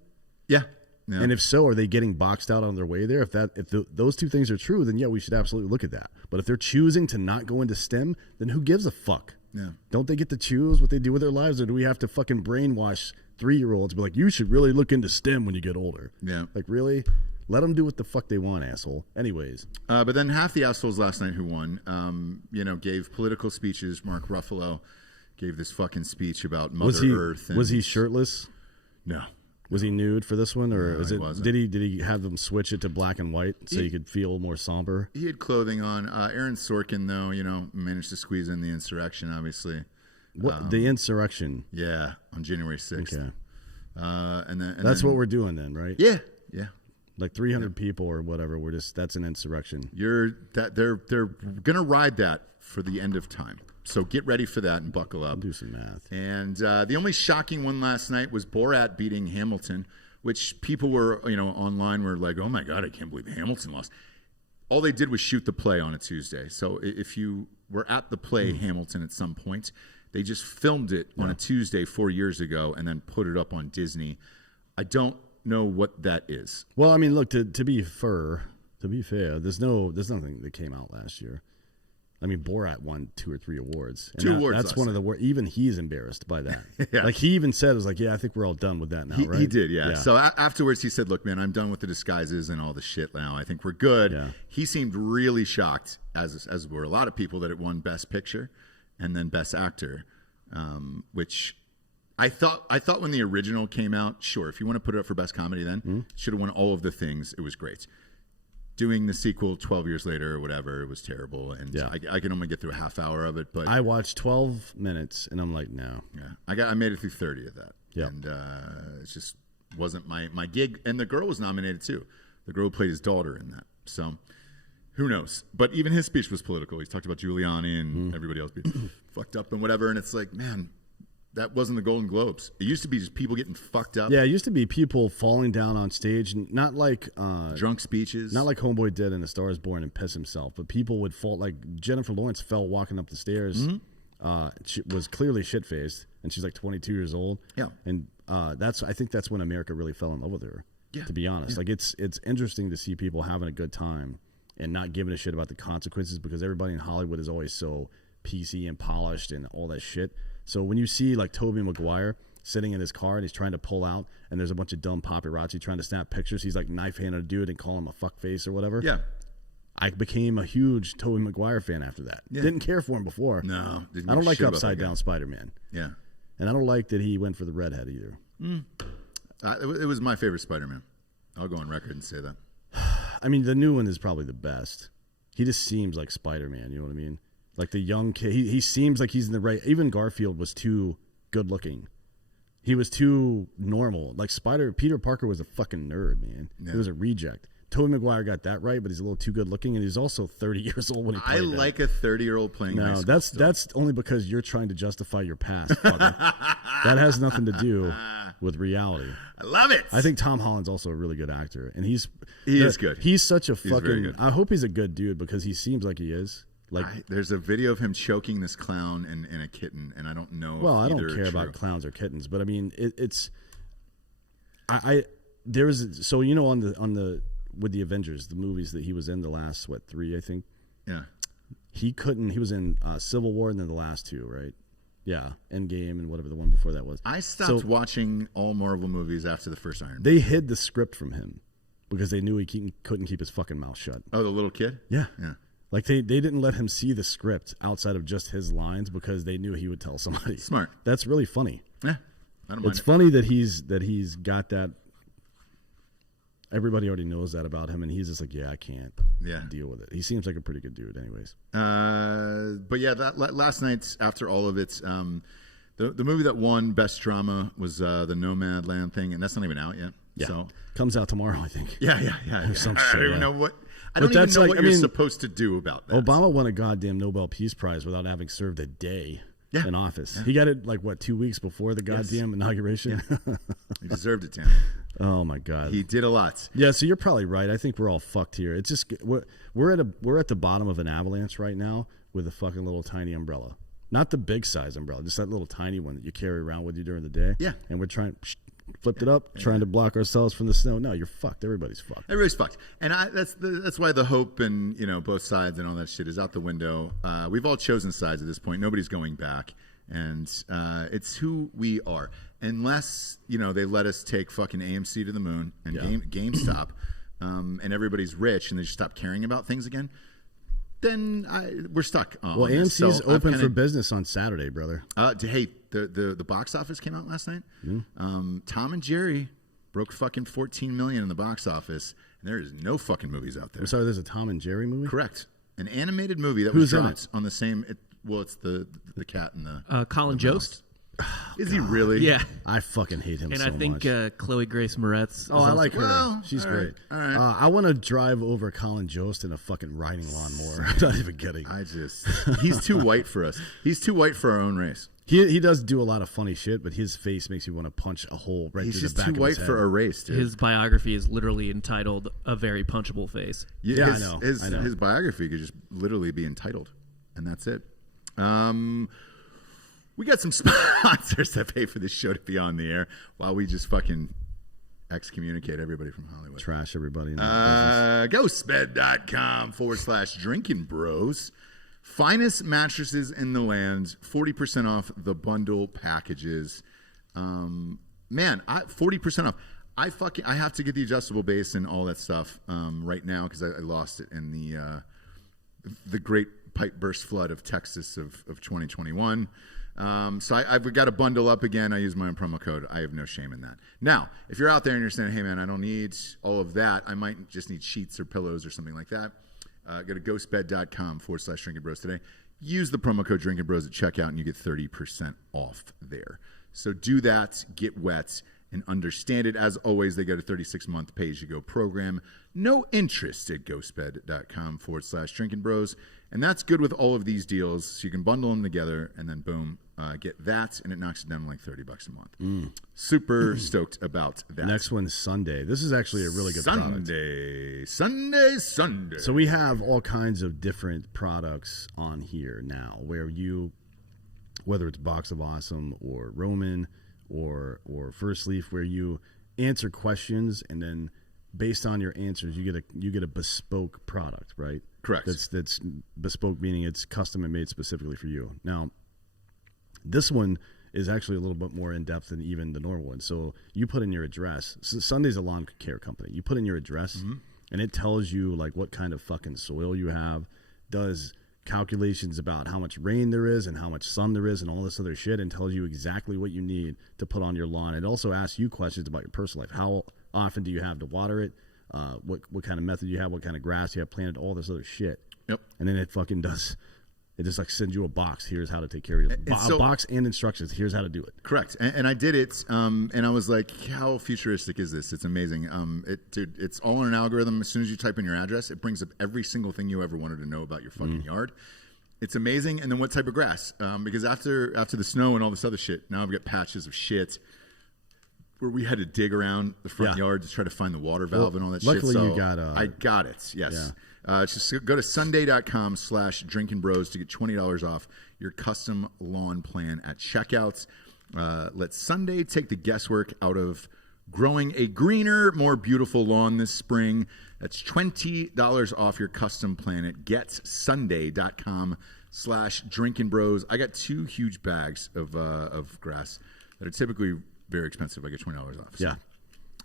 Yeah. And if so, are they getting boxed out on their way there? If those two things are true, then yeah, we should absolutely look at that. But if they're choosing to not go into STEM, then who gives a fuck? Yeah. Don't they get to choose what they do with their lives, or do we have to fucking brainwash 3-year-olds? Be like, you should really look into STEM when you get older. Yeah. Like, really? Let them do what the fuck they want, asshole. Anyways. But then half the assholes last night who won, gave political speeches. Mark Ruffalo gave this fucking speech about Mother Earth. Was he shirtless? No. Was he nude for this one, or he wasn't. Did he have them switch it to black and white so you could feel more somber? He had clothing on. Aaron Sorkin, though, managed to squeeze in the insurrection, obviously. What the insurrection? Yeah, on January 6th. Okay. And that's what we're doing then, right? Yeah. Like 300 people or whatever. That's an insurrection. They're gonna ride that for the end of time. So get ready for that and buckle up. Do some math. And the only shocking one last night was Borat beating Hamilton, which people were, online were like, oh my God, I can't believe Hamilton lost. All they did was shoot the play on a Tuesday. So if you were at the play Hamilton at some point, they just filmed it on a Tuesday 4 years ago and then put it up on Disney. I don't know what that is. Well, I mean, look, to be fair, there's nothing that came out last year. I mean, Borat won 2 or 3 awards. And 2 awards. That's one of the even he's embarrassed by that. Yeah. Like, he even said, it was like, yeah, I think we're all done with that now, right? He did, yeah. So afterwards he said, look, man, I'm done with the disguises and all the shit now. I think we're good. Yeah. He seemed really shocked, as were a lot of people, that it won Best Picture and then Best Actor, which I thought when the original came out, sure, if you want to put it up for best comedy, then should have won all of the things. It was great. Doing the sequel 12 years later or whatever, it was terrible, and I can only get through a half hour of it. But I watched 12 minutes, and I'm like, no. Yeah, I made it through 30 of that, and it just wasn't my gig. And the girl was nominated too. The girl who played his daughter in that. So who knows? But even his speech was political. He talked about Giuliani and everybody else being fucked up and whatever. And it's like, man, that wasn't the Golden Globes. It used to be just people getting fucked up. Yeah, it used to be people falling down on stage, not like drunk speeches, not like Homeboy did in A Star Is Born and piss himself, but people would fall. Like Jennifer Lawrence fell walking up the stairs. She was clearly shit faced, and she's like 22 years old. Yeah, and I think that's when America really fell in love with her. Yeah. To be honest, like it's interesting to see people having a good time and not giving a shit about the consequences, because everybody in Hollywood is always so PC and polished and all that shit. So when you see like Tobey Maguire sitting in his car and he's trying to pull out, and there's a bunch of dumb paparazzi trying to snap pictures, he's like knife handing a dude and call him a fuckface or whatever. Yeah. I became a huge Tobey Maguire fan after that. Yeah. Didn't care for him before. No. I don't like Upside Down Spider-Man. Yeah. And I don't like that he went for the redhead either. It was my favorite Spider-Man. I'll go on record and say that. I mean, the new one is probably the best. He just seems like Spider-Man, you know what I mean? Like the young kid, he seems like he's in the right. Even Garfield was too good looking. He was too normal. Like Peter Parker was a fucking nerd, man. Yeah. He was a reject. Tobey Maguire got that right, but he's a little too good looking, and he's also 30 years old when he played that. Like a 30-year-old playing. No, that's only because you're trying to justify your past. That has nothing to do with reality. I love it. I think Tom Holland's also a really good actor, and he is good. He's such a fucking. I hope he's a good dude, because he seems like he is. Like there's a video of him choking this clown and a kitten, and I don't know. Well, I don't care about clowns or kittens, but I mean it's. There was so on the with the Avengers, the movies that he was in, the last 3 I think. Yeah. He was in Civil War and then the last 2, right? Yeah, Endgame and whatever the one before that was. I stopped watching all Marvel movies after the first Iron Man. They hid the script from him because they knew he couldn't keep his fucking mouth shut. Oh, the little kid? Yeah. Like they didn't let him see the script outside of just his lines because they knew he would tell somebody. Smart. That's really funny. Yeah, I don't mind. It's funny that he's got that. Everybody already knows that about him, and he's just like, I can't deal with it. He seems like a pretty good dude, anyways. But yeah, that last night after all of it, the movie that won Best Drama was the Nomadland thing, and that's not even out yet. Yeah, so comes out tomorrow, I think. Yeah. Some I shit, don't even know what. I don't even know what you're supposed to do about that. Obama won a goddamn Nobel Peace Prize without having served a day in office. Yeah. He got it 2 weeks before the goddamn inauguration. Yeah. He deserved it, Tim. Oh my God, he did a lot. Yeah, so you're probably right. I think we're all fucked here. It's just we're at the bottom of an avalanche right now with a fucking little tiny umbrella, not the big size umbrella, just that little tiny one that you carry around with you during the day. Yeah, and we're flipped it up, trying to block ourselves from the snow. No, you're fucked. Everybody's fucked. Everybody's fucked, and that's why the hope and both sides and all that shit is out the window. We've all chosen sides at this point. Nobody's going back, and it's who we are. Unless they let us take fucking AMC to the moon and GameStop, and everybody's rich and they just stop caring about things again, then we're stuck. Well, AMC's open for business on Saturday, brother. Hey, the box office came out last night. Tom and Jerry broke fucking 14 million in the box office, and there is no fucking movies out there. I'm sorry, there's a Tom and Jerry movie? Correct. An animated movie that was dropped on the same. It's the cat and the Colin Jost. Is he really? Yeah. I fucking hate him so much. And I think Chloe Grace Moretz. I like her. Well, she's great. All right. I want to drive over Colin Jost in a fucking riding lawnmower. I'm not even kidding. He's too white for us. He's too white for our own race. He does do a lot of funny shit, but his face makes you want to punch a hole right through the back of his head. He's just too white for our race, dude. His biography is literally entitled "A Very Punchable Face." Yeah, I know. His biography could just literally be entitled, and that's it. We got some sponsors that pay for this show to be on the air while we just fucking excommunicate everybody from Hollywood. Trash everybody. GhostBed.com/Drinkin Bros. Finest mattresses in the land. 40% off the bundle packages. Man, 40% off. I have to get the adjustable base and all that stuff right now because I lost it in the great pipe burst flood of Texas of 2021. So I've got to bundle up again. I use my own promo code. I have no shame in that. Now, if you're out there and you're saying, hey, man, I don't need all of that. I might just need sheets or pillows or something like that. Go to ghostbed.com/Drinkin Bros today. Use the promo code Drinkin Bros at checkout and you get 30% off there. So do that, get wet, and understand it. As always, they got a 36-month pay-as-you-go program. No interest at ghostbed.com/Drinkin Bros. And that's good with all of these deals. So you can bundle them together and then boom, get that, and it knocks it down to like $30 a month. Super stoked about that. Next one's Sunday. This is actually a really good product. Sunday. So we have all kinds of different products on here now where you, whether it's Box of Awesome or Roman or First Leaf, where you answer questions and then based on your answers you get a bespoke product, right? Correct. That's bespoke, meaning it's custom and made specifically for you. Now, this one is actually a little bit more in depth than even the normal one. So you put in your address. So Sunday's a lawn care company. You put in your address, and it tells you like what kind of fucking soil you have, does calculations about how much rain there is and how much sun there is and all this other shit, and tells you exactly what you need to put on your lawn. It also asks you questions about your personal life. How often do you have to water it? What kind of method you have? What kind of grass you have planted? All this other shit. Yep. And then it fucking does. It just like sends you a box. Here's how to take care of your a box and instructions. Here's how to do it. Correct. And I did it, and I was like, how futuristic is this? It's amazing. It's all in an algorithm. As soon as you type in your address, it brings up every single thing you ever wanted to know about your fucking yard. It's amazing. And then what type of grass? Because after the snow and all this other shit, now I've got patches of shit where we had to dig around the front yard to try to find the water valve and all that luckily shit. Luckily you got I got it, yes. Yeah. Just go to sunday.com/Drinkin Bros to get $20 off your custom lawn plan at checkout. Let Sunday take the guesswork out of growing a greener, more beautiful lawn this spring. That's $20 off your custom plan at getsunday.com/Drinkin Bros. I got 2 huge bags of grass that are typically very expensive. I get $20 off. So. Yeah.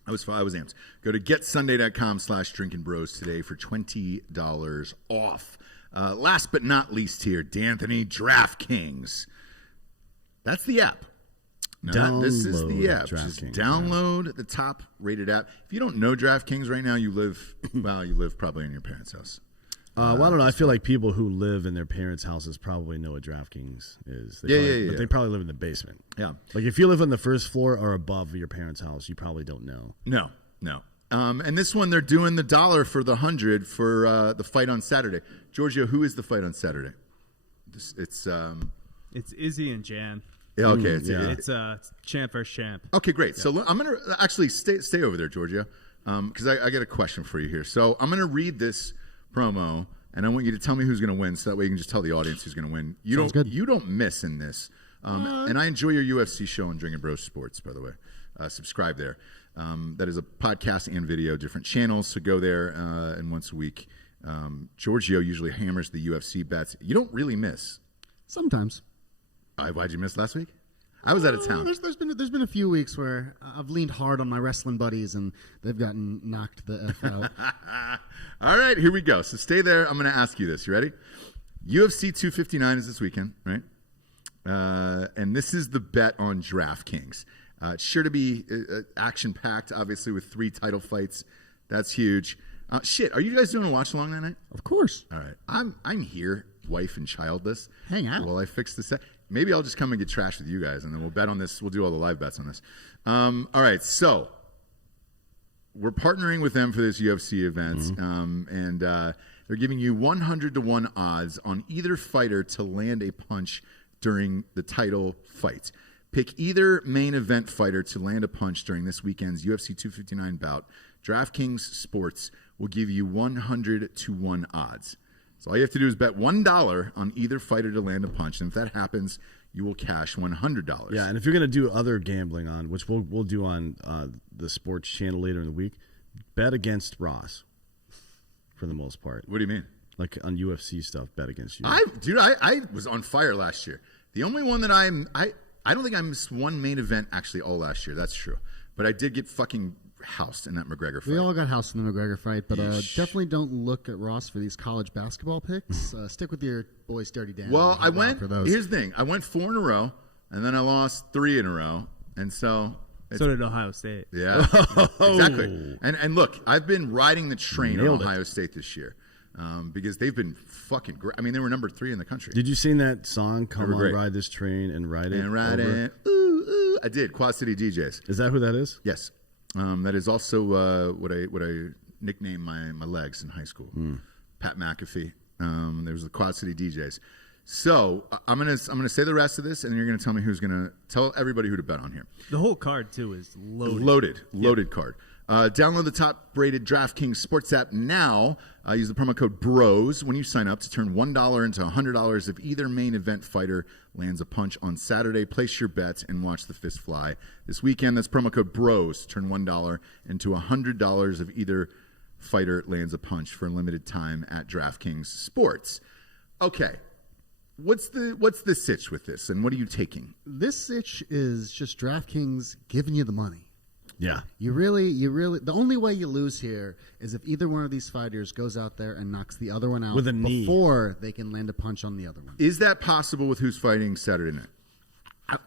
I was amped. Go to getsunday.com/Drinkin Bros today for $20 off. Last but not least here, D'Anthony, DraftKings. That's the app. Now this is the app. Just download the top rated app. If you don't know DraftKings right now, you live probably in your parents' house. Well, I don't know. I feel like people who live in their parents' houses probably know what DraftKings is. But they probably live in the basement. Yeah. Like if you live on the first floor or above your parents' house, you probably don't know. No. And this one, they're doing the $1 for the 100 for the fight on Saturday. Giorgio, who is the fight on Saturday? It's Izzy and Jan. Yeah, okay. It's champ versus champ. Okay, great. Yeah. So I'm going to actually stay over there, Giorgio, because I got a question for you here. So I'm going to read this promo, and I want you to tell me who's going to win, so that way you can just tell the audience who's going to win. You don't miss in this. And I enjoy your UFC show on Drinkin Bros Sports, by the way. Subscribe there. That is a podcast and video, different channels, so go there, and once a week. Giorgio usually hammers the UFC bets. You don't really miss. Sometimes. Why'd you miss last week? I was out of town. There's been a few weeks where I've leaned hard on my wrestling buddies and they've gotten knocked the F out. All right, here we go. So stay there. I'm going to ask you this. You ready? UFC 259 is this weekend, right? And this is the bet on DraftKings. It's sure to be action-packed, obviously, with 3 title fights. That's huge. Are you guys doing a watch-along that night? Of course. All right. I'm here, wife and childless. Hang out. While I fix this. Maybe I'll just come and get trashed with you guys, and then we'll bet on this. We'll do all the live bets on this. All right, so we're partnering with them for this UFC event, and they're giving you 100-to-1 odds on either fighter to land a punch during the title fight. Pick either main event fighter to land a punch during this weekend's UFC 259 bout. DraftKings Sports will give you 100-to-1 odds. So all you have to do is bet $1 on either fighter to land a punch, and if that happens, you will cash $100. Yeah, and if you're going to do other gambling on, which we'll do on the sports channel later in the week, bet against Ross for the most part. What do you mean? Like on UFC stuff, bet against you. I was on fire last year. The only one that I don't think I missed one main event actually all last year. That's true. But I did get fucking housed in that McGregor fight. We all got housed in the McGregor fight, but definitely don't look at Ross for these college basketball picks. Stick with your boys, Dirty Dan. Well, I went. Here's the thing. I went 4 in a row. and then I lost 3 in a row, and so did Ohio State. Yeah, exactly. And look, I've been riding the train on Ohio State this year because they've been fucking great. I mean, they were number 3 in the country. Did you sing that song, Come On, Ride This Train and Ride It? And ride it. Ooh, ooh. I did. Quad City DJs. Is that who that is? Yes. That is also what I nicknamed my legs in high school. Pat McAfee. There was the Quad City DJs. So I'm gonna say the rest of this, and then you're gonna tell me who's gonna tell everybody who to bet on here. The whole card too is loaded. Loaded card. Download the top-rated DraftKings sports app now. Use the promo code BROS when you sign up to turn $1 into $100 if either main event fighter lands a punch on Saturday. Place your bets and watch the fist fly. This weekend, that's promo code BROS to turn $1 into $100 if either fighter lands a punch for a limited time at DraftKings Sports. Okay. What's the sitch with this, and what are you taking? This sitch is just DraftKings giving you the money. Yeah. You really, the only way you lose here is if either one of these fighters goes out there and knocks the other one out with a knee before they can land a punch on the other one. Is that possible with who's fighting Saturday night?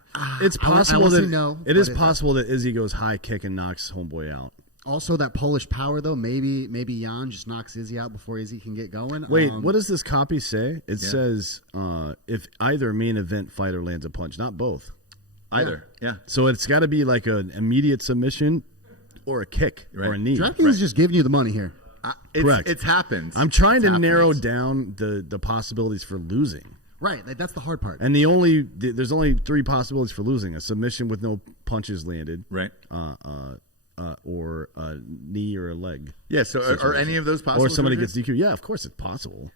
It's possible it is possible that Izzy goes high kick and knocks homeboy out. Also, that Polish power, though, maybe Jan just knocks Izzy out before Izzy can get going. Wait, what does this copy say? It says if either main event fighter lands a punch, not both. Either, yeah. So it's got to be like an immediate submission or a kick or a knee. DraftKings is just giving you the money here. Correct. It's happened. I'm trying to narrow down the possibilities for losing. Right, that's the hard part. And there's only 3 possibilities for losing: a submission with no punches landed, right? Or a knee or a leg. Yeah. So are any of those possible? Or somebody gets DQ. Yeah, of course it's possible.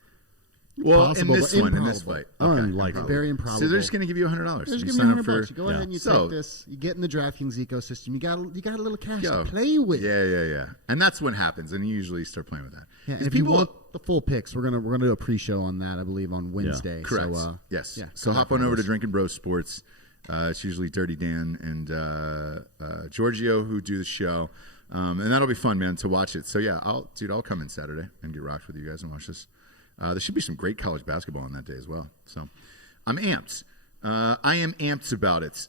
Well, possible, in this fight, unlikely, very improbable. So they're just going to give you $100. They're just you giving you $100. $100. You go ahead and you take this. You get in the DraftKings ecosystem. You got a little cash to play with. Yeah. And that's what happens. And you usually start playing with that. Yeah. And if you want the full picks, we're gonna do a pre-show on that. I believe on Wednesday. Yeah. Correct. So, yes. Yeah, so hop on over to Drinkin Bros Sports. It's usually Dirty Dan and Giorgio who do the show. And that'll be fun, man, to watch it. So yeah, I'll come in Saturday and get rocked with you guys and watch this. There should be some great college basketball on that day as well. So I'm amped. I am amped about it.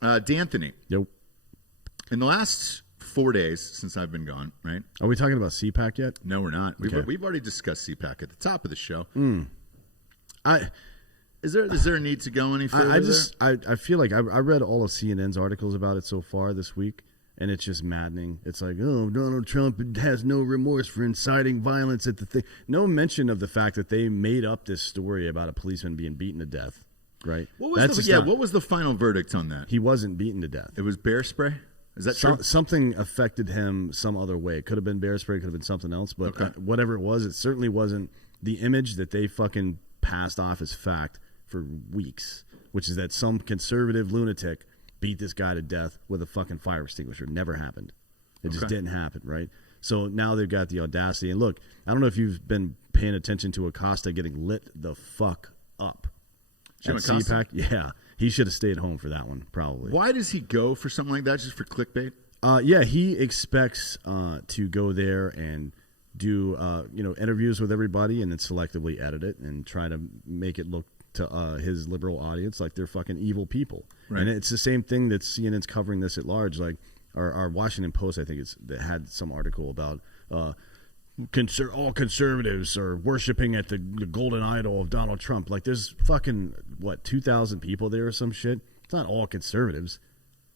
D'Anthony. Yep. In the last 4 days since I've been gone, right? Are we talking about CPAC yet? No, we're not. Okay. We've already discussed CPAC at the top of the show. Is there a need to go any further? I feel like I read all of CNN's articles about it so far this week. And it's just maddening. It's like, oh, Donald Trump has no remorse for inciting violence at the thing. No mention of the fact that they made up this story about a policeman being beaten to death, right? What was the final verdict on that? He wasn't beaten to death. It was bear spray? Is that true? Something affected him some other way. It could have been bear spray, could have been something else. But whatever it was, it certainly wasn't the image that they fucking passed off as fact for weeks, which is that some conservative lunatic beat this guy to death with a fucking fire extinguisher. Never happened. It just didn't happen, right? So now they've got the audacity. And look, I don't know if you've been paying attention to Acosta getting lit the fuck up. Jim at Acosta? CPAC. Yeah. He should have stayed home for that one, probably. Why does he go for something like that, just for clickbait? Yeah, he expects to go there and do interviews with everybody and then selectively edit it and try to make it look to his liberal audience like they're fucking evil people. Right. And it's the same thing that CNN's covering this at large. Like our Washington Post, I think that had some article about all conservatives are worshiping at the golden idol of Donald Trump. Like there's fucking 2,000 people there or some shit. It's not all conservatives.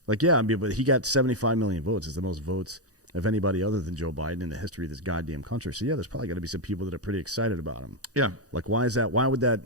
Like but he got 75 million votes. It's the most votes of anybody other than Joe Biden in the history of this goddamn country. So yeah, there's probably got to be some people that are pretty excited about him. Yeah. Like why is that? Why would that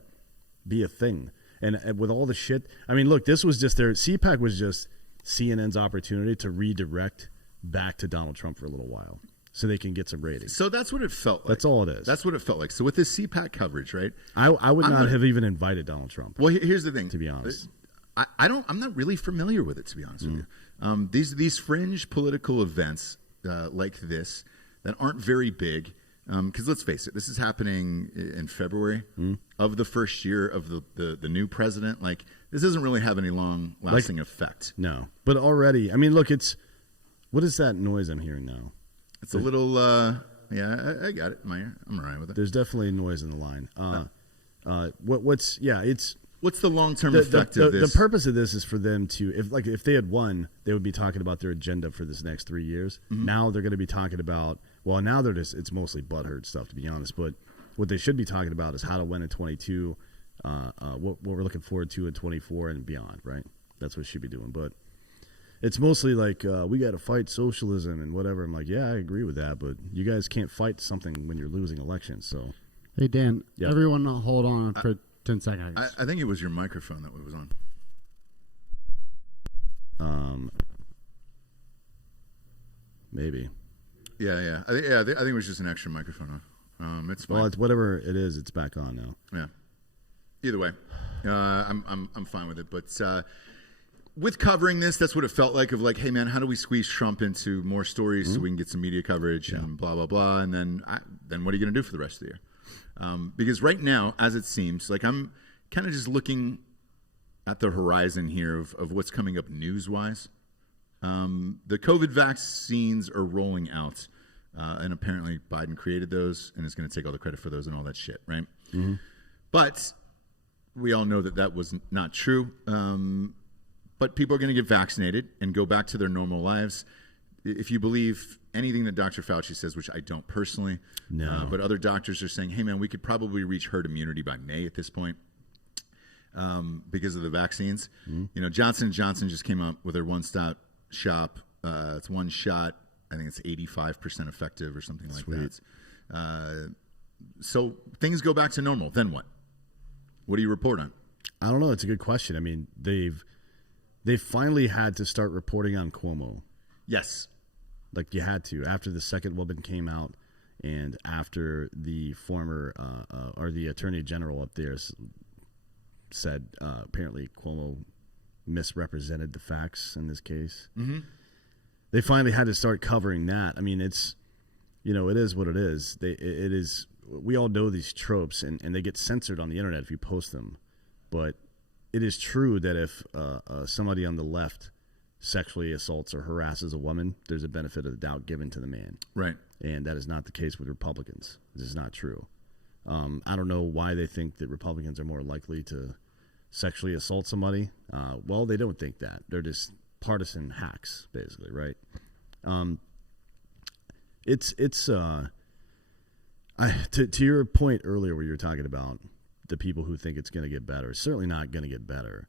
be a thing? And with all the shit, I mean, look, this was just CPAC was just CNN's opportunity to redirect back to Donald Trump for a little while so they can get some ratings. So that's what it felt like. That's all it is. That's what it felt like. So with this CPAC coverage, right? I would not have even invited Donald Trump. Well, here's the thing. To be honest. I'm not really familiar with it, to be honest with you. These fringe political events like this that aren't very big, because let's face it, this is happening in February of the first year of the new president. Like, this doesn't really have any long-lasting effect. No. But already, I mean, look, what is that noise I'm hearing now? It's a little, I got it in my ear. I'm all right with it. There's definitely noise in the line. What's the long-term The, effect the, of the, this? the purpose of this is for them to, if they had won, they would be talking about their agenda for this next 3 years. Now they're going to be talking about, well, now they're just, it's mostly butthurt stuff, to be honest. But what they should be talking about is how to win in 22, what we're looking forward to in 24 and beyond, right? That's what it should be doing. But it's mostly like, we got to fight socialism and whatever. I'm like, yeah, I agree with that. But you guys can't fight something when you're losing elections. So, Hey, Dan, Yeah. everyone hold on for 10 seconds. I think it was your microphone that was on. maybe. Yeah. I think it was just an extra microphone on. It's fine. Well, it's whatever it is, it's back on now. Yeah. Either way, I'm fine with it. But with covering this, that's what it felt like. Of like, hey man, how do we squeeze Trump into more stories so we can get some media coverage and blah blah blah, and then what are you going to do for the rest of the year? Because right now, as it seems, like I'm kind of just looking at the horizon here of what's coming up news wise. The COVID vaccines are rolling out, and apparently Biden created those and is going to take all the credit for those and all that shit, right? But we all know that was not true. But people are going to get vaccinated and go back to their normal lives. If you believe anything that Dr. Fauci says, which I don't personally, but other doctors are saying, hey man, we could probably reach herd immunity by May at this point because of the vaccines. You know, Johnson & Johnson just came out with their one-stop shop. It's one shot. I think it's 85% effective or something like that. So things go back to normal. Then what? What do you report on? I don't know. It's a good question. I mean, they've finally had to start reporting on Cuomo. Yes. Like you had to after the second woman came out, and after the former or the attorney general up there said apparently Cuomo misrepresented the facts in this case. They finally had to start covering that. I mean, it's, you know, it is what it is. It is. We all know these tropes, and they get censored on the internet if you post them. But it is true that if somebody on the left sexually assaults or harasses a woman, there's a benefit of the doubt given to the man. Right. And that is not the case with Republicans. This is not true. I don't know why they think that Republicans are more likely to sexually assault somebody. Well, they don't think that. They're just partisan hacks, basically, right? To your point earlier where you were talking about the people who think it's going to get better, it's certainly not going to get better.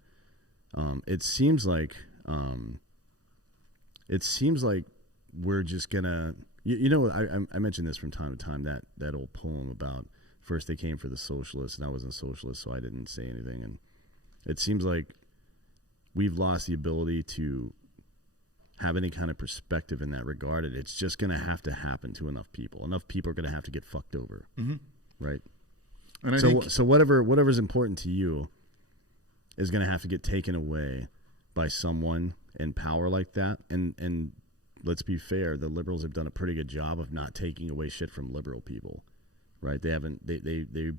It seems like we're just gonna, you know, I mentioned this from time to time, that old poem about first they came for the socialists and I wasn't a socialist, so I didn't say anything. And it seems like we've lost the ability to have any kind of perspective in that regard. And it's just going to have to happen to enough people. Enough people are going to have to get fucked over, right? And so whatever's important to you is going to have to get taken away by someone in power like that. And let's be fair, the liberals have done a pretty good job of not taking away shit from liberal people, right? They haven't. The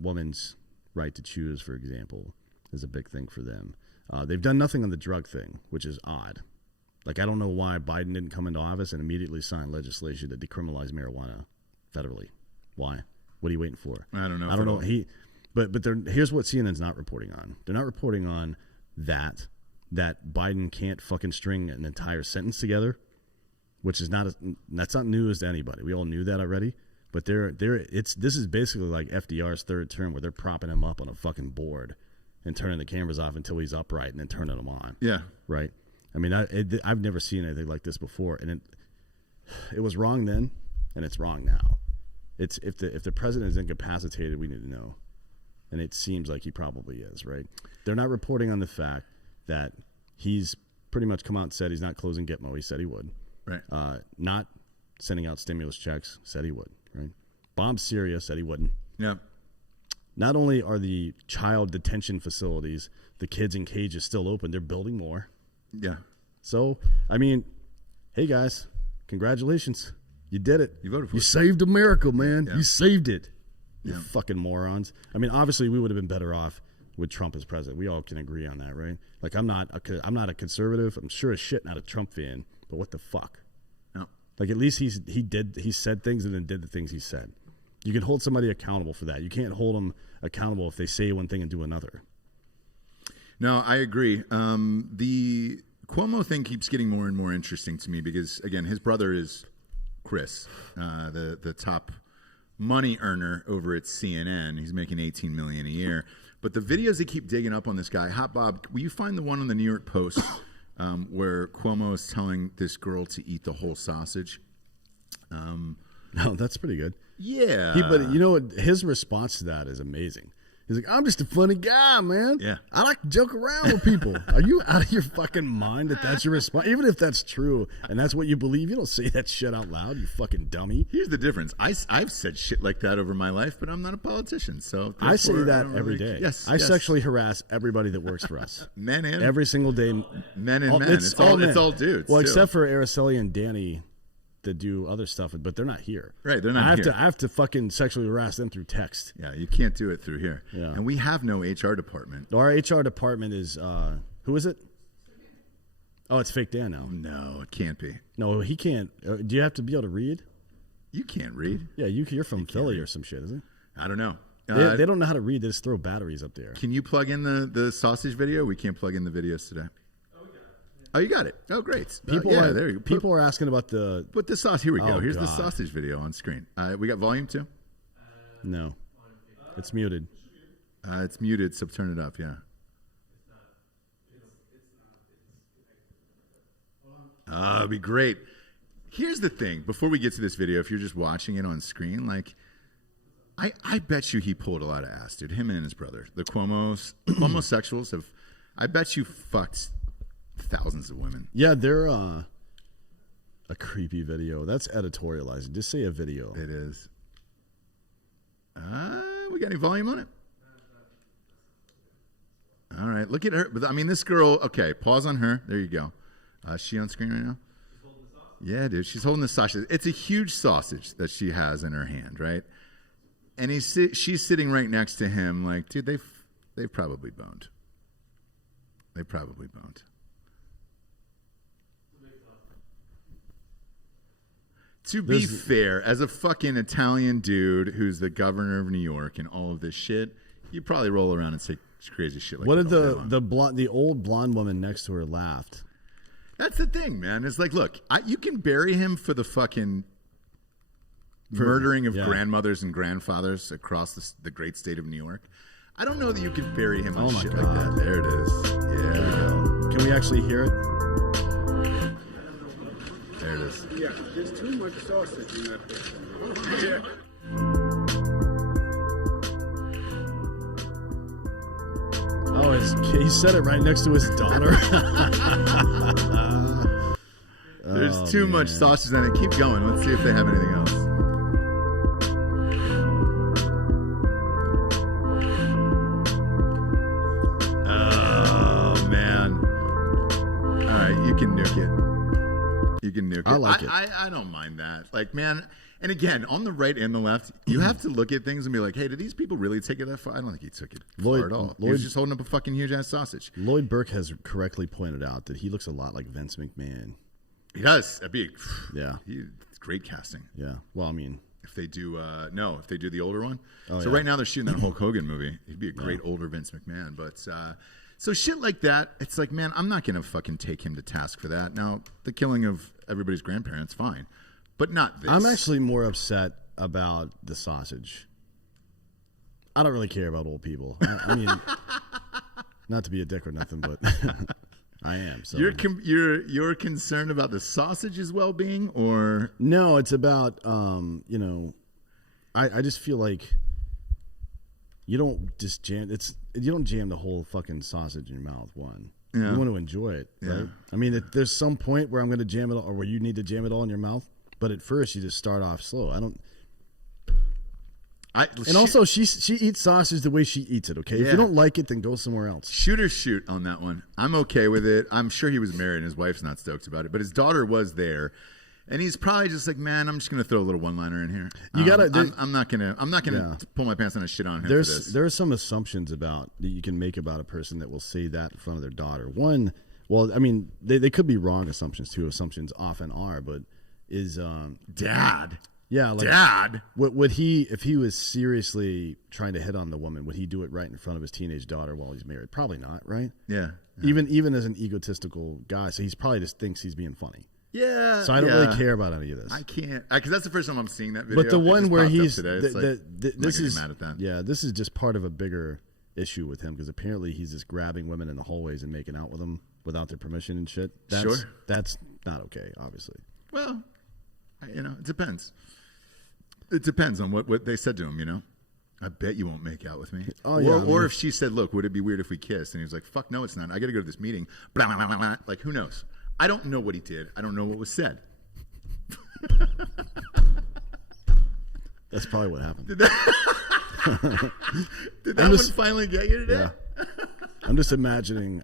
woman's right to choose, for example, is a big thing for them. They've done nothing on the drug thing, which is odd. Like, I don't know why Biden didn't come into office and immediately sign legislation to decriminalize marijuana federally. Why? What are you waiting for? I don't know. I don't know. But here's what CNN's not reporting on. They're not reporting on that Biden can't fucking string an entire sentence together, which is that's not news to anybody. We all knew that already. But this is basically like FDR's third term, where they're propping him up on a fucking board and turning the cameras off until he's upright and then turning them on. Yeah. Right? I mean, I've never seen anything like this before. And it was wrong then, and it's wrong now. It's if the president is incapacitated, we need to know. And it seems like he probably is, right? They're not reporting on the fact that he's pretty much come out and said he's not closing Gitmo. He said he would. Right. Not sending out stimulus checks. Said he would. Right. Bombed Syria. Said he wouldn't. Yeah. Not only are the child detention facilities, the kids in cages still open, they're building more. Yeah. So, I mean, hey guys, congratulations. You did it. You voted for it. You saved America, man. Yeah. You saved it. You fucking morons. I mean, obviously we would have been better off with Trump as president. We all can agree on that, right? Like, I'm not a conservative. I'm sure as shit not a Trump fan, but what the fuck? No. Like, at least he said things and then did the things he said. You can hold somebody accountable for that. You can't hold them accountable if they say one thing and do another. No, I agree. The Cuomo thing keeps getting more and more interesting to me because, again, his brother is Chris, the top money earner over at CNN. He's making $18 million a year. But the videos they keep digging up on this guy, Hot Bob, will you find the one on the New York Post where Cuomo is telling this girl to eat the whole sausage? No, that's pretty good. Yeah. But you know what? His response to that is amazing. He's like, I'm just a funny guy, man. Yeah. I like to joke around with people. Are you out of your fucking mind that that's your response? Even if that's true and that's what you believe, you don't say that shit out loud, you fucking dummy. Here's the difference. I've said shit like that over my life, but I'm not a politician. So I say that every day. Yes. I sexually harass everybody that works for us. Men and every single day. Men and men. It's all dudes. Well, too. except for Araceli and Danny that do other stuff, but they're not here. Right, they're not here. I have to fucking sexually harass them through text. Yeah, you can't do it through here. Yeah. And we have no HR department. Our HR department is, who is it? Oh, it's Fake Dan now. No, it can't be. No, he can't. Do you have to be able to read? You can't read. Yeah, you're from Philly or some shit, isn't it? I don't know. They don't know how to read. They just throw batteries up there. Can you plug in the sausage video? We can't plug in the videos today. Oh, you got it. Oh, great. There you go. People are asking about Put the sauce. Here we go. Oh, Here's God. the sausage video on screen. We got volume 2? No. It's muted. It's muted, so turn it up, yeah. It'd be great. Here's the thing. Before we get to this video, if you're just watching it on screen, like, I bet you he pulled a lot of ass, dude. Him and his brother. The homosexuals have, I bet you fucked thousands of women. Yeah, they're a creepy video. That's editorializing. Just say a video. It is. We got any volume on it? All right, look at her. But I mean, this girl. Okay, pause on her. There you go. Is she on screen right now? Yeah, dude. She's holding the sausage. It's a huge sausage that she has in her hand, right? And she's sitting right next to him. Like, dude, they've probably boned. They probably boned. To be fair, as a fucking Italian dude who's the governor of New York and all of this shit, you probably roll around and say crazy shit like that. What did the old blonde woman next to her laughed? That's the thing, man. It's like, look, you can bury him for the fucking murdering of grandmothers and grandfathers across the great state of New York. I don't know that you can bury him on shit like that. There it is. Yeah. Can we actually hear it? There it is. Yeah, there's too much sausage in that thing. Yeah. Oh, he said it right next to his daughter. There's too much sausage in it. Keep going. Let's see if they have anything else. Oh, man. All right, you can nuke it. You can nuke it. I like it. I don't mind that. Like, man, and again, on the right and the left, you have to look at things and be like, hey, did these people really take it that far? I don't think he took it far at all. He was just holding up a fucking huge-ass sausage. Lloyd Burke has correctly pointed out that he looks a lot like Vince McMahon. He does. That'd be, yeah. It's great casting. Yeah. Well, I mean. If they do, if they do the older one. Oh, so yeah. right now they're shooting that Hulk Hogan movie. He'd be a great older Vince McMahon. But so shit like that, it's like, man, I'm not going to fucking take him to task for that. Now, the killing of everybody's grandparents, fine. But not this. I'm actually more upset about the sausage. I don't really care about old people. I mean, not to be a dick or nothing, but I am. So you're concerned about the sausage's well-being, or no? It's about I just feel like you don't just jam. You don't jam the whole fucking sausage in your mouth. You want to enjoy it, right? I mean, there's some point where I'm going to jam it all, or where you need to jam it all in your mouth. But at first, you just start off slow. Also, she eats sausage the way she eats it. Okay, if you don't like it, then go somewhere else. Shoot or shoot on that one. I'm okay with it. I'm sure he was married and his wife's not stoked about it, but his daughter was there, and he's probably just like, man, I'm just gonna throw a little one-liner in here. You gotta. I'm not gonna pull my pants down and shit on him. There are some assumptions that you can make about a person that will say that in front of their daughter. One, well, I mean, they could be wrong assumptions too. Assumptions often are, but is dad. Yeah, like Dad. Would he, if he was seriously trying to hit on the woman, would he do it right in front of his teenage daughter while he's married? Probably not, right? Yeah. Even as an egotistical guy, so he's probably just thinks he's being funny. Yeah. So I don't really care about any of this. I can't, because that's the first time I'm seeing that video. But the one where he's today, it's this is mad at that. Yeah, this is just part of a bigger issue with him because apparently he's just grabbing women in the hallways and making out with them without their permission and shit. That's not okay, obviously. Well, it depends. It depends on what they said to him, I bet you won't make out with me. Oh, yeah, or if she said, look, would it be weird if we kissed? And he was like, fuck no, it's not. I got to go to this meeting. Blah, blah, blah, blah, blah. Like, who knows? I don't know what he did. I don't know what was said. That's probably what happened. Did that one finally get you today? Yeah. I'm just imagining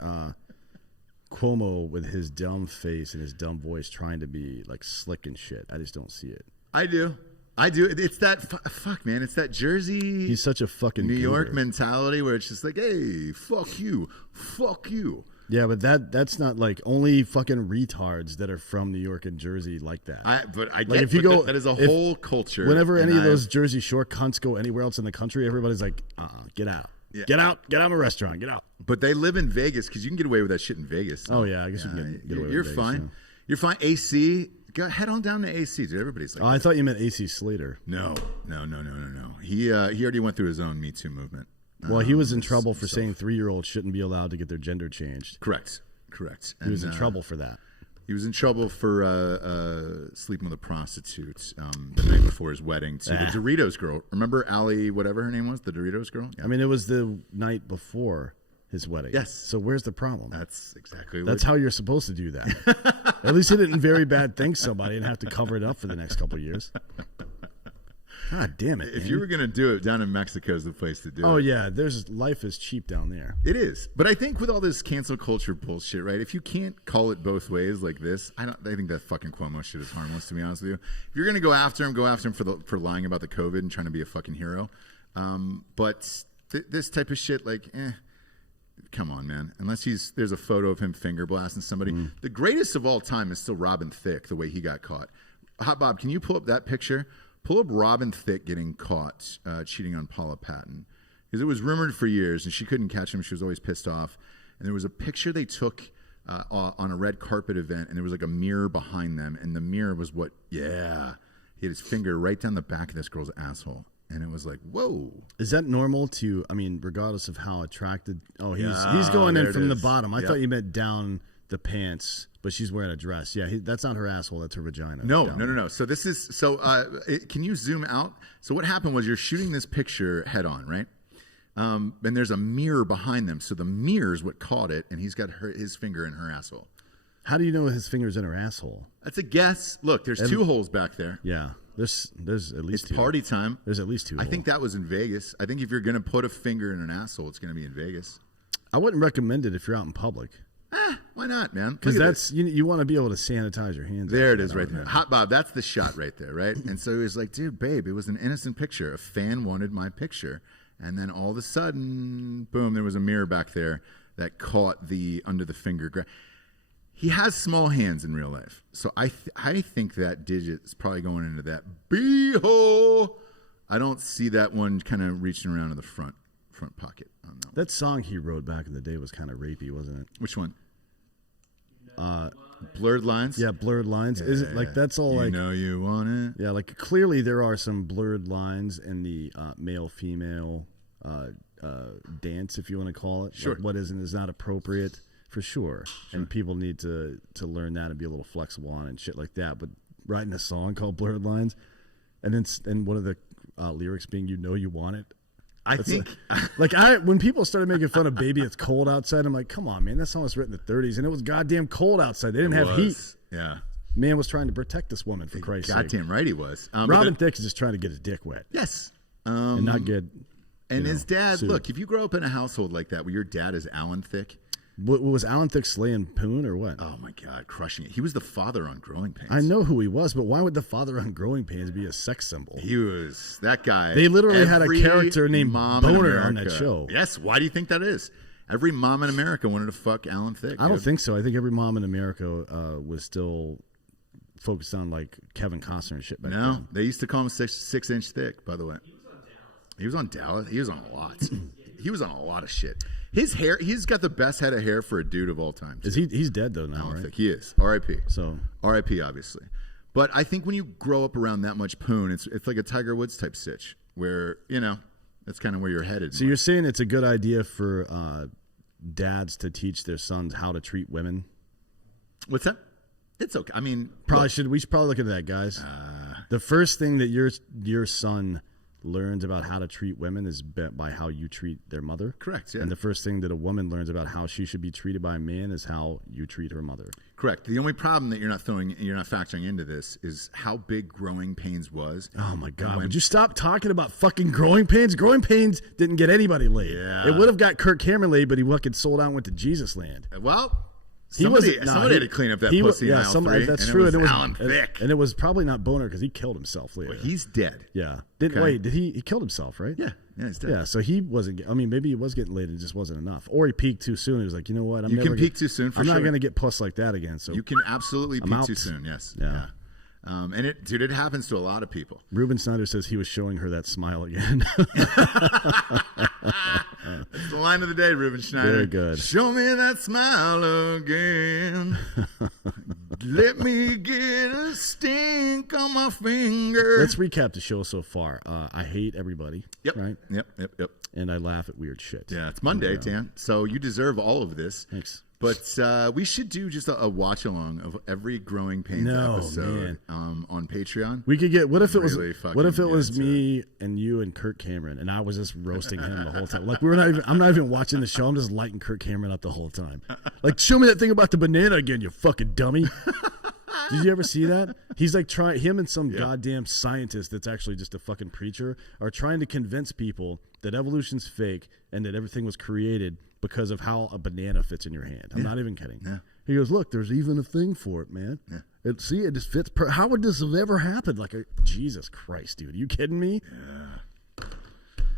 Cuomo with his dumb face and his dumb voice trying to be like slick and shit. I just don't see it. I do. It's that fuck, man. It's that Jersey. He's such a fucking New York goober. mentality where it's just like, hey, fuck you. Yeah, but that's not like only fucking retards that are from New York and Jersey like that. That is a whole culture. Whenever any of those Jersey Shore cunts go anywhere else in the country, everybody's like, get out. Yeah. Get out of a restaurant. Get out. But they live in Vegas because you can get away with that shit in Vegas. Oh, yeah. I guess you can get away with it. You're Vegas, fine. yeah. You're fine. AC. Go head on down to AC, dude. Everybody's like, I thought you meant AC Slater. No. He already went through his own Me Too movement. Well, he was in trouble for saying 3-year-olds shouldn't be allowed to get their gender changed. Correct. He was in trouble for that. He was in trouble for sleeping with a prostitute the night before his wedding to the Doritos girl. Remember Allie, whatever her name was, the Doritos girl? Yeah. I mean, it was the night before his wedding. Yes. So where's the problem? That's exactly That's how you're supposed to do that. At least he didn't very bad think somebody and have to cover it up for the next couple of years. God damn it. If man. you were going to do it, down in Mexico is the place to do it. Oh, yeah. Life is cheap down there. It is. But I think with all this cancel culture bullshit, right, if you can't call it both ways like this, I think that fucking Cuomo shit is harmless, to be honest with you. If you're going to go after him for lying about the COVID and trying to be a fucking hero. But this type of shit, like, come on, man. Unless there's a photo of him finger blasting somebody. The greatest of all time is still Robin Thicke, the way he got caught. Hot Bob, can you pull up that picture? Pull up Robin Thicke getting caught cheating on Paula Patton. Because it was rumored for years, and she couldn't catch him. She was always pissed off. And there was a picture they took on a red carpet event, and there was like a mirror behind them. And the mirror was he had his finger right down the back of this girl's asshole. And it was like, whoa. Is that normal regardless of how attracted? Oh, he's going in from the bottom. I thought you meant down the pants, but she's wearing a dress. Yeah, that's not her asshole. That's her vagina. No. So this is, can you zoom out? So what happened was you're shooting this picture head on, right? And there's a mirror behind them. So the mirror is what caught it, and he's got his finger in her asshole. How do you know his finger's in her asshole? That's a guess. Look, there's 2 holes back there. Yeah. There's at least it's 2. Party time. There's at least 2. I think that was in Vegas. I think if you're going to put a finger in an asshole, it's going to be in Vegas. I wouldn't recommend it if you're out in public. Why not, man? Because you want to be able to sanitize your hands. There it is right there. Hot Bob, that's the shot right there, right? And so he was like, dude, babe, it was an innocent picture. A fan wanted my picture. And then all of a sudden, boom, there was a mirror back there that caught the under the finger. He has small hands in real life. So I think that digit is probably going into that b-hole. I don't see that one kind of reaching around to the front pocket on that. That song he wrote back in the day was kind of rapey, wasn't it? Which one? Blurred Lines? Yeah, Blurred Lines. Is it like that's all you know you want it? Yeah, like clearly there are some blurred lines in the male-female dance, if you want to call it. Sure. Like what is not appropriate, for sure. And people need to learn that and be a little flexible on it and shit like that. But writing a song called Blurred Lines, and one of the lyrics being "You know you want it." I think when people started making fun of "Baby It's Cold Outside," I'm like, come on, man, that song was written in the 30s and it was goddamn cold outside. They didn't have heat. Yeah, man was trying to protect this woman for Christ's sake. Goddamn right he was. Robin Thicke is just trying to get his dick wet. Yes, and not get. And his dad, sued. Look, if you grow up in a household like that, where your dad is Alan Thicke. Was Alan Thicke slaying poon or what? Oh my God, crushing it. He was the father on Growing Pains. I know who he was, but why would the father on Growing Pains be a sex symbol? He was that guy. They literally had a character named Boner on that show. Yes, why do you think that is? Every mom in America wanted to fuck Alan Thicke. I don't think so. I think every mom in America was still focused on like Kevin Costner and shit back No, then. they used to call him 6 inch thick. By the way, he was on Dallas. He was on a lot. He was on a lot of shit. His hair. He's got the best head of hair for a dude of all time. Is he? He's dead though now, I don't right? think he is. R.I.P. So R.I.P. Obviously, but I think when you grow up around that much poon, it's like a Tiger Woods type stitch, where that's kind of where you're headed. you're saying it's a good idea for dads to teach their sons how to treat women? What's that? It's okay. I mean, We should probably look into that, guys. The first thing that your son learns about how to treat women is by how you treat their mother. Correct. Yeah. And the first thing that a woman learns about how she should be treated by a man is how you treat her mother. Correct. The only problem that you're not factoring into this is how big Growing Pains was. Oh my God! Would you stop talking about fucking Growing Pains? Growing Pains didn't get anybody laid. Yeah. It would have got Kirk Cameron laid, but he fucking sold out and went to Jesus Land. Well, somebody had to clean up that pussy in aisle 3, that's and true. It was and it was Alan Thicke. and it was probably not Boner because he killed himself later. Well, he's dead. Yeah. Okay. Wait, did he killed himself, right? Yeah, he's dead. Yeah, so he wasn't. I mean, maybe he was getting laid. It just wasn't enough, or he peaked too soon. He was like, you know what? You can peak too soon. For I'm sure. not going to get puss like that again. So you can absolutely peak out. too soon. Yes. Yeah. And it happens to a lot of people. Ruben Snyder says he was showing her that smile again. That's the line of the day, Ruben Schneider. Very good. Show me that smile again. Let me get a stink on my finger. Let's recap the show so far. I hate everybody. Yep. Right. Yep. And I laugh at weird shit. Yeah, it's Monday, Dan. So you deserve all of this. Thanks. But we should do just a watch along of every Growing Pains episode on Patreon. We could get. What if it Really was? What if it was me and you and Kirk Cameron, and I was just roasting him the whole time? Like we were not even. I'm not even watching the show. I'm just lighting Kirk Cameron up the whole time. Like, show me that thing about the banana again, you fucking dummy. Did you ever see that? He's like trying. Him and some goddamn scientist that's actually just a fucking preacher are trying to convince people that evolution's fake and that everything was created because of how a banana fits in your hand. I'm not even kidding. Yeah. He goes, look, there's even a thing for it, man. Yeah. It just fits. How would this have ever happened? Like, Jesus Christ, dude. Are you kidding me? Yeah.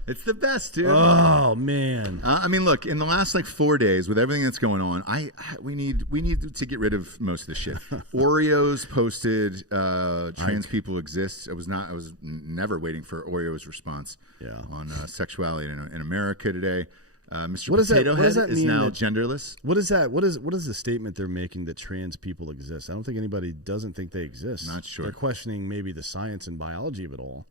It's the best, dude. Oh, man. I mean, look, in the last 4 days with everything that's going on, we need to get rid of most of the shit. Oreos posted trans people exist. I was never waiting for Oreo's response on sexuality in America today. Mr. Potato Head is now genderless. What is that? What is the statement they're making that trans people exist? I don't think anybody doesn't think they exist. Not sure. They're questioning maybe the science and biology of it all.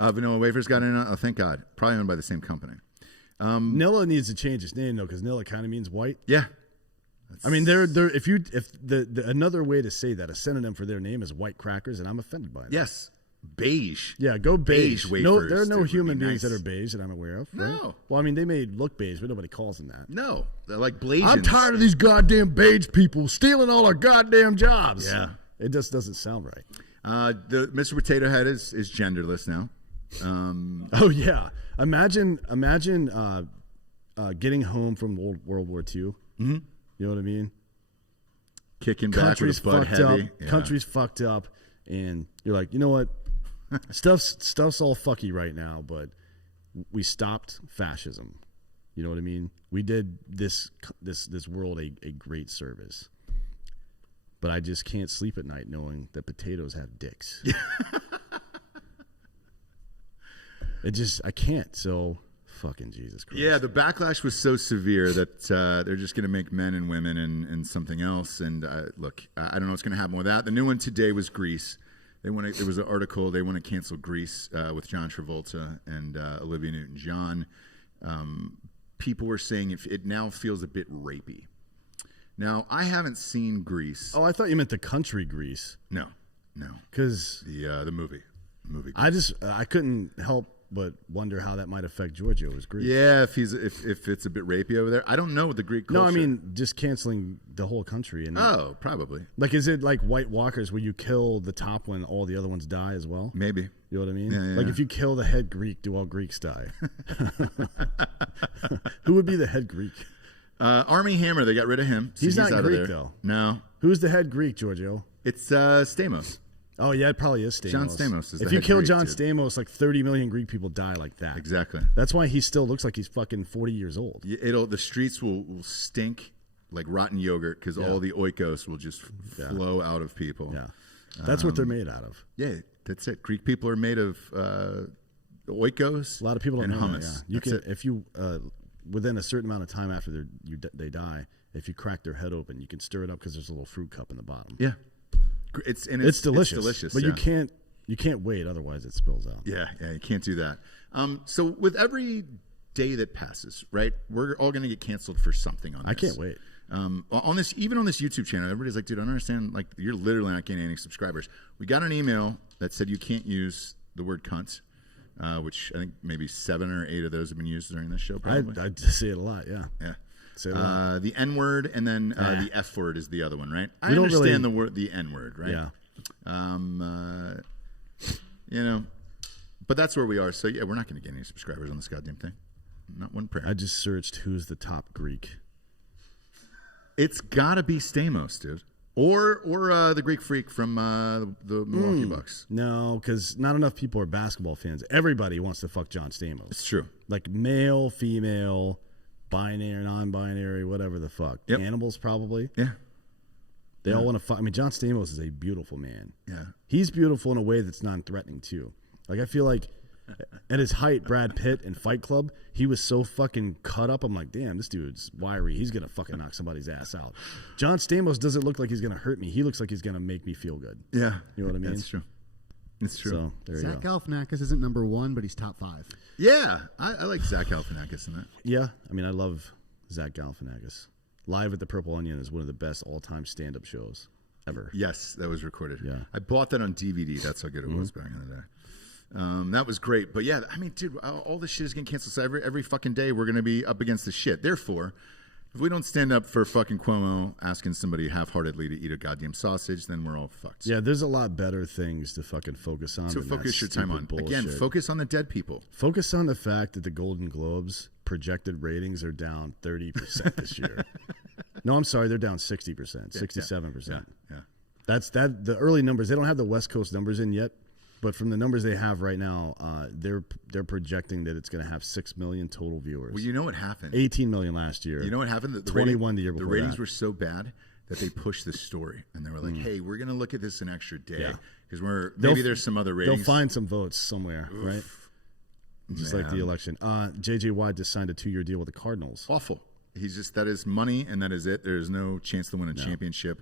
Vanilla Wafers got in on it. Oh, thank God. Probably owned by the same company. Nilla needs to change his name though, because Nilla kind of means white. Yeah. I mean, if the another way to say that, a synonym for their name is white crackers, and I'm offended by that. Yes. Beige. Yeah, go beige. Wafers. No, there are no would human be beings nice. that are beige that I'm aware of. Right? No. Well, I mean, they may look beige, but nobody calls them that. No. They're like Blasians. I'm tired of these goddamn beige people stealing all our goddamn jobs. Yeah. It just doesn't sound right. The Mr. Potato Head is genderless now. Oh yeah! Imagine getting home from World War II. Mm-hmm. You know what I mean? Kicking back Country's with a butt fucked heavy. up. Yeah. Country's fucked up, and you're like, you know what? Stuff's all fucky right now, but we stopped fascism. You know what I mean? We did this world a great service. But I just can't sleep at night knowing that potatoes have dicks. I can't. So fucking Jesus Christ. Yeah, the backlash was so severe that they're just going to make men and women and something else. And look, I don't know what's going to happen with that. The new one today was Grease. There was an article. They want to cancel Grease with John Travolta and Olivia Newton-John. People were saying it now feels a bit rapey. Now, I haven't seen Grease. Oh, I thought you meant the country Grease. No. Because the movie. Grease. I couldn't help but wonder how that might affect Giorgio's Grease. Yeah, if it's a bit rapey over there. I don't know what the Greek culture. No, I mean just canceling the whole country. And probably. Like, is it like White Walkers where you kill the top when all the other ones die as well? Maybe. You know what I mean? Yeah. Like if you kill the head Greek, do all Greeks die? Who would be the head Greek? Army Hammer, they got rid of him. So He's not out Greek of there. though. No. Who's the head Greek, Giorgio? It's Stamos. Oh yeah, it probably is Stamos. John Stamos is if the you head kill Greek, John dude. Stamos, like 30 million Greek people die like that. Exactly. That's why he still looks like he's fucking 40 years old. The streets will stink like rotten yogurt, because all the oikos will just flow out of people. Yeah, that's what they're made out of. Yeah, that's it. Greek people are made of oikos. A lot of people don't and know hummus. that, yeah. You can if you within a certain amount of time after they die, if you crack their head open, you can stir it up because there's a little fruit cup in the bottom. Yeah, it's delicious. It's delicious, but you can't wait, otherwise it spills out. Yeah, you can't do that. So with every day that passes, right, we're all going to get canceled for something on this. I can't wait. On this, even on this YouTube channel, everybody's like, dude, I don't understand. Like, you're literally not getting any subscribers. We got an email that said you can't use the word cunt, which I think maybe 7 or 8 of those have been used during this show, probably. I say it a lot, yeah. Yeah. Say it a lot. The N word and then the F word is the other one, right? I don't understand really- the N word, right? Yeah. You know, but that's where we are. So yeah, we're not going to get any subscribers on this goddamn thing. Not one prayer. I just searched who's the top Greek. It's got to be Stamos, dude. Or the Greek freak from the Milwaukee Bucks. No, because not enough people are basketball fans. Everybody wants to fuck John Stamos. It's true. Like male, female, binary, non-binary, whatever the fuck. Yep. Animals probably. Yeah. They all want to fuck. I mean, John Stamos is a beautiful man. Yeah. He's beautiful in a way that's non-threatening too. Like I feel like at his height, Brad Pitt in Fight Club, he was so fucking cut up. I'm like, damn, this dude's wiry. He's gonna fucking knock somebody's ass out. John Stamos doesn't look like he's gonna hurt me. He looks like he's gonna make me feel good. Yeah. You know what I mean? That's true. It's true. So there you Zach go. Galifianakis isn't number 1, but he's top 5. Yeah. I like Zach Galifianakis in that. Yeah, I mean, I love Zach Galifianakis. Live at the Purple Onion is one of the best all-time stand-up shows ever. Yes, that was recorded. Yeah. I bought that on DVD. That's how good it was back in the day. That was great. But yeah, I mean, dude, all this shit is getting canceled. So every fucking day we're going to be up against this shit. Therefore, if we don't stand up for fucking Cuomo asking somebody half-heartedly to eat a goddamn sausage, then we're all fucked. Yeah, there's a lot better things to fucking focus on. So than focus that your time on. stupid Again, bullshit. focus on the dead people. Focus on the fact that the Golden Globes projected ratings are down 30% this year. No, I'm sorry, they're down 60%, 67%. Yeah. That's that. The early numbers, they don't have the West Coast numbers in yet, but from the numbers they have right now, they're projecting that it's going to have 6 million total viewers. Well, you know what happened? 18 million last year. You know what happened? The 21 the year The before ratings that. were so bad that they pushed this story, and they were like, "Hey, we're going to look at this an extra day because maybe there's some other ratings." They'll find some votes somewhere, right? Just like the election. J.J. Watt just signed a 2-year deal with the Cardinals. Awful. He's just, that is money, and that is it. There's no chance to win a championship.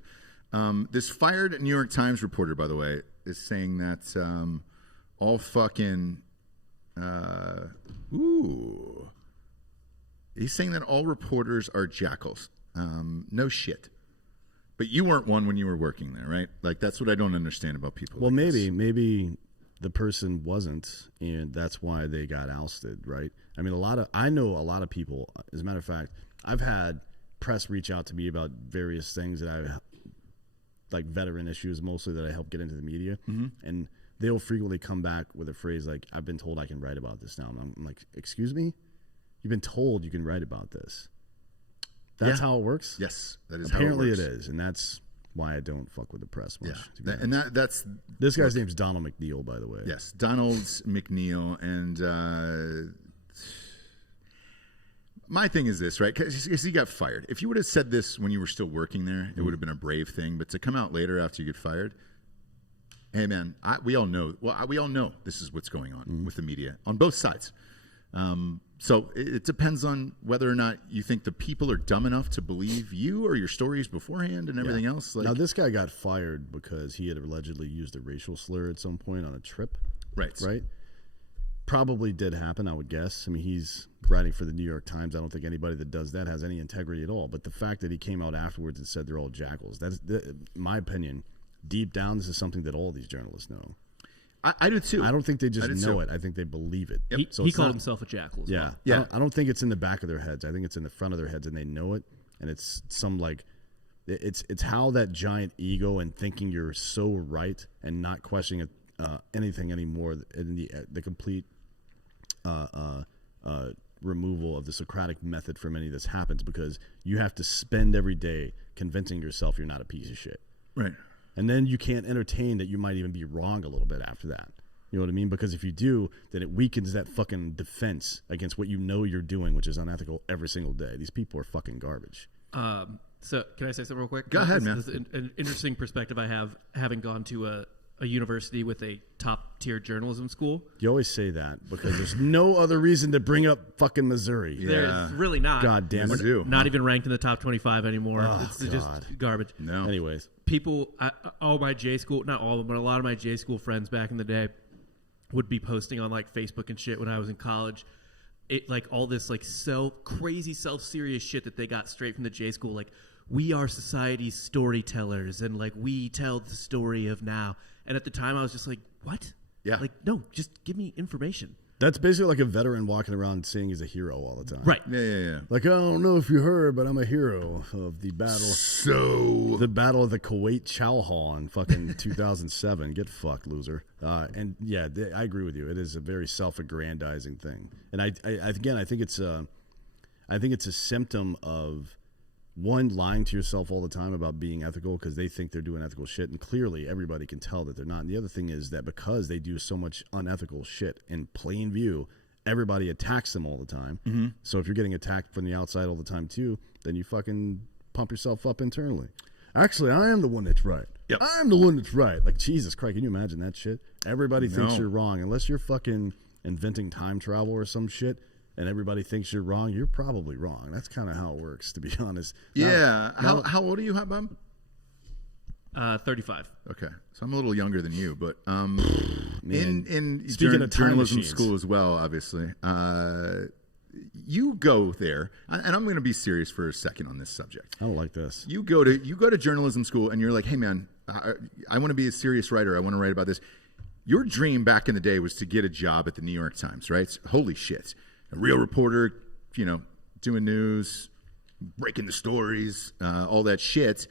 This fired New York Times reporter, by the way, is saying that all fucking he's saying that all reporters are jackals. No shit. But you weren't one when you were working there, right? Like, that's what I don't understand about people. Well, like this. maybe the person wasn't, and that's why they got ousted, right? I mean, I know a lot of people. As a matter of fact, I've had press reach out to me about various things that I like, veteran issues mostly that I help get into the media, and they'll frequently come back with a phrase like, "I've been told I can write about this now." And I'm like, "Excuse me? You've been told you can write about this?" That's how it works? Yes, that is Apparently how it works. it is, and that's why I don't fuck with the press much. to be And honest. that's This guy's name's Donald McNeil, by the way. yes, Donald McNeil. And my thing is this, right? Because he got fired. If you would have said this when you were still working there, it would have been a brave thing. But to come out later after you get fired, hey man, we all know. Well, we all know this is what's going on with the media on both sides. So it depends on whether or not you think the people are dumb enough to believe you or your stories beforehand and everything else. Like, Now, this guy got fired because he had allegedly used a racial slur at some point on a trip. right? Probably did happen, I would guess. I mean, he's writing for the New York Times. I don't think anybody that does that has any integrity at all. But the fact that he came out afterwards and said they're all jackals, that's, in my opinion, deep down, this is something that all these journalists know. I do too. I don't think they just I do know too. it. I think they believe it. He, So he it's called not- himself a jackal. As Yeah. well. Yeah. I don't think it's in the back of their heads. I think it's in the front of their heads, and they know it. And it's some like, it's how that giant ego and thinking you're so right and not questioning anything anymore, and the complete removal of the Socratic method for many of this happens because you have to spend every day convincing yourself you're not a piece of shit. Right. And then you can't entertain that you might even be wrong a little bit after that. You know what I mean? Because if you do, then it weakens that fucking defense against what you know you're doing, which is unethical every single day. These people are fucking garbage. So can I say something real quick? Go ahead, man. This is an interesting perspective I have, having gone to a university with a top-tier journalism school. You always say that because there's no other reason to bring up fucking Missouri. There's really not. God damn it. Not even ranked in the top 25 anymore. Oh, it's just garbage. No. Anyways. People, all my J school, not all of them, but a lot of my J school friends back in the day would be posting on like Facebook and shit when I was in college. It like all this like crazy self-serious shit that they got straight from the J school. Like, we are society's storytellers and like we tell the story of now. And at the time I was just like, what? Yeah. Like, no, just give me information. That's basically like a veteran walking around saying he's a hero all the time. Right. Yeah. Like, I don't know if you heard, but I'm a hero of the battle. So The battle of the Kuwait Chow Hall in fucking 2007. Get fucked, loser. And yeah, I agree with you. It is a very self-aggrandizing thing. And I think it's a symptom of one, lying to yourself all the time about being ethical because they think they're doing ethical shit, and clearly everybody can tell that they're not. And the other thing is that because they do so much unethical shit in plain view, everybody attacks them all the time. Mm-hmm. So if you're getting attacked from the outside all the time too, then you fucking pump yourself up internally. Actually, I am the one that's right. Yep. I'm the one that's right. Like, Jesus Christ, can you imagine that shit? Everybody thinks you're wrong. Unless you're fucking inventing time travel or some shit, and everybody thinks you're wrong, you're probably wrong. That's kind of how it works, to be honest. yeah. How old are you, Hot Bob? 35. Okay, so I'm a little younger than you, but Man, in speaking of time journalism machines. school as well, obviously. You go there, and I'm going to be serious for a second on this subject. I don't like this. You go to journalism school, and you're like, hey man, I want to be a serious writer. I want to write about this. Your dream back in the day was to get a job at the New York Times, right? Holy shit. A real reporter, doing news, breaking the stories, all that shit.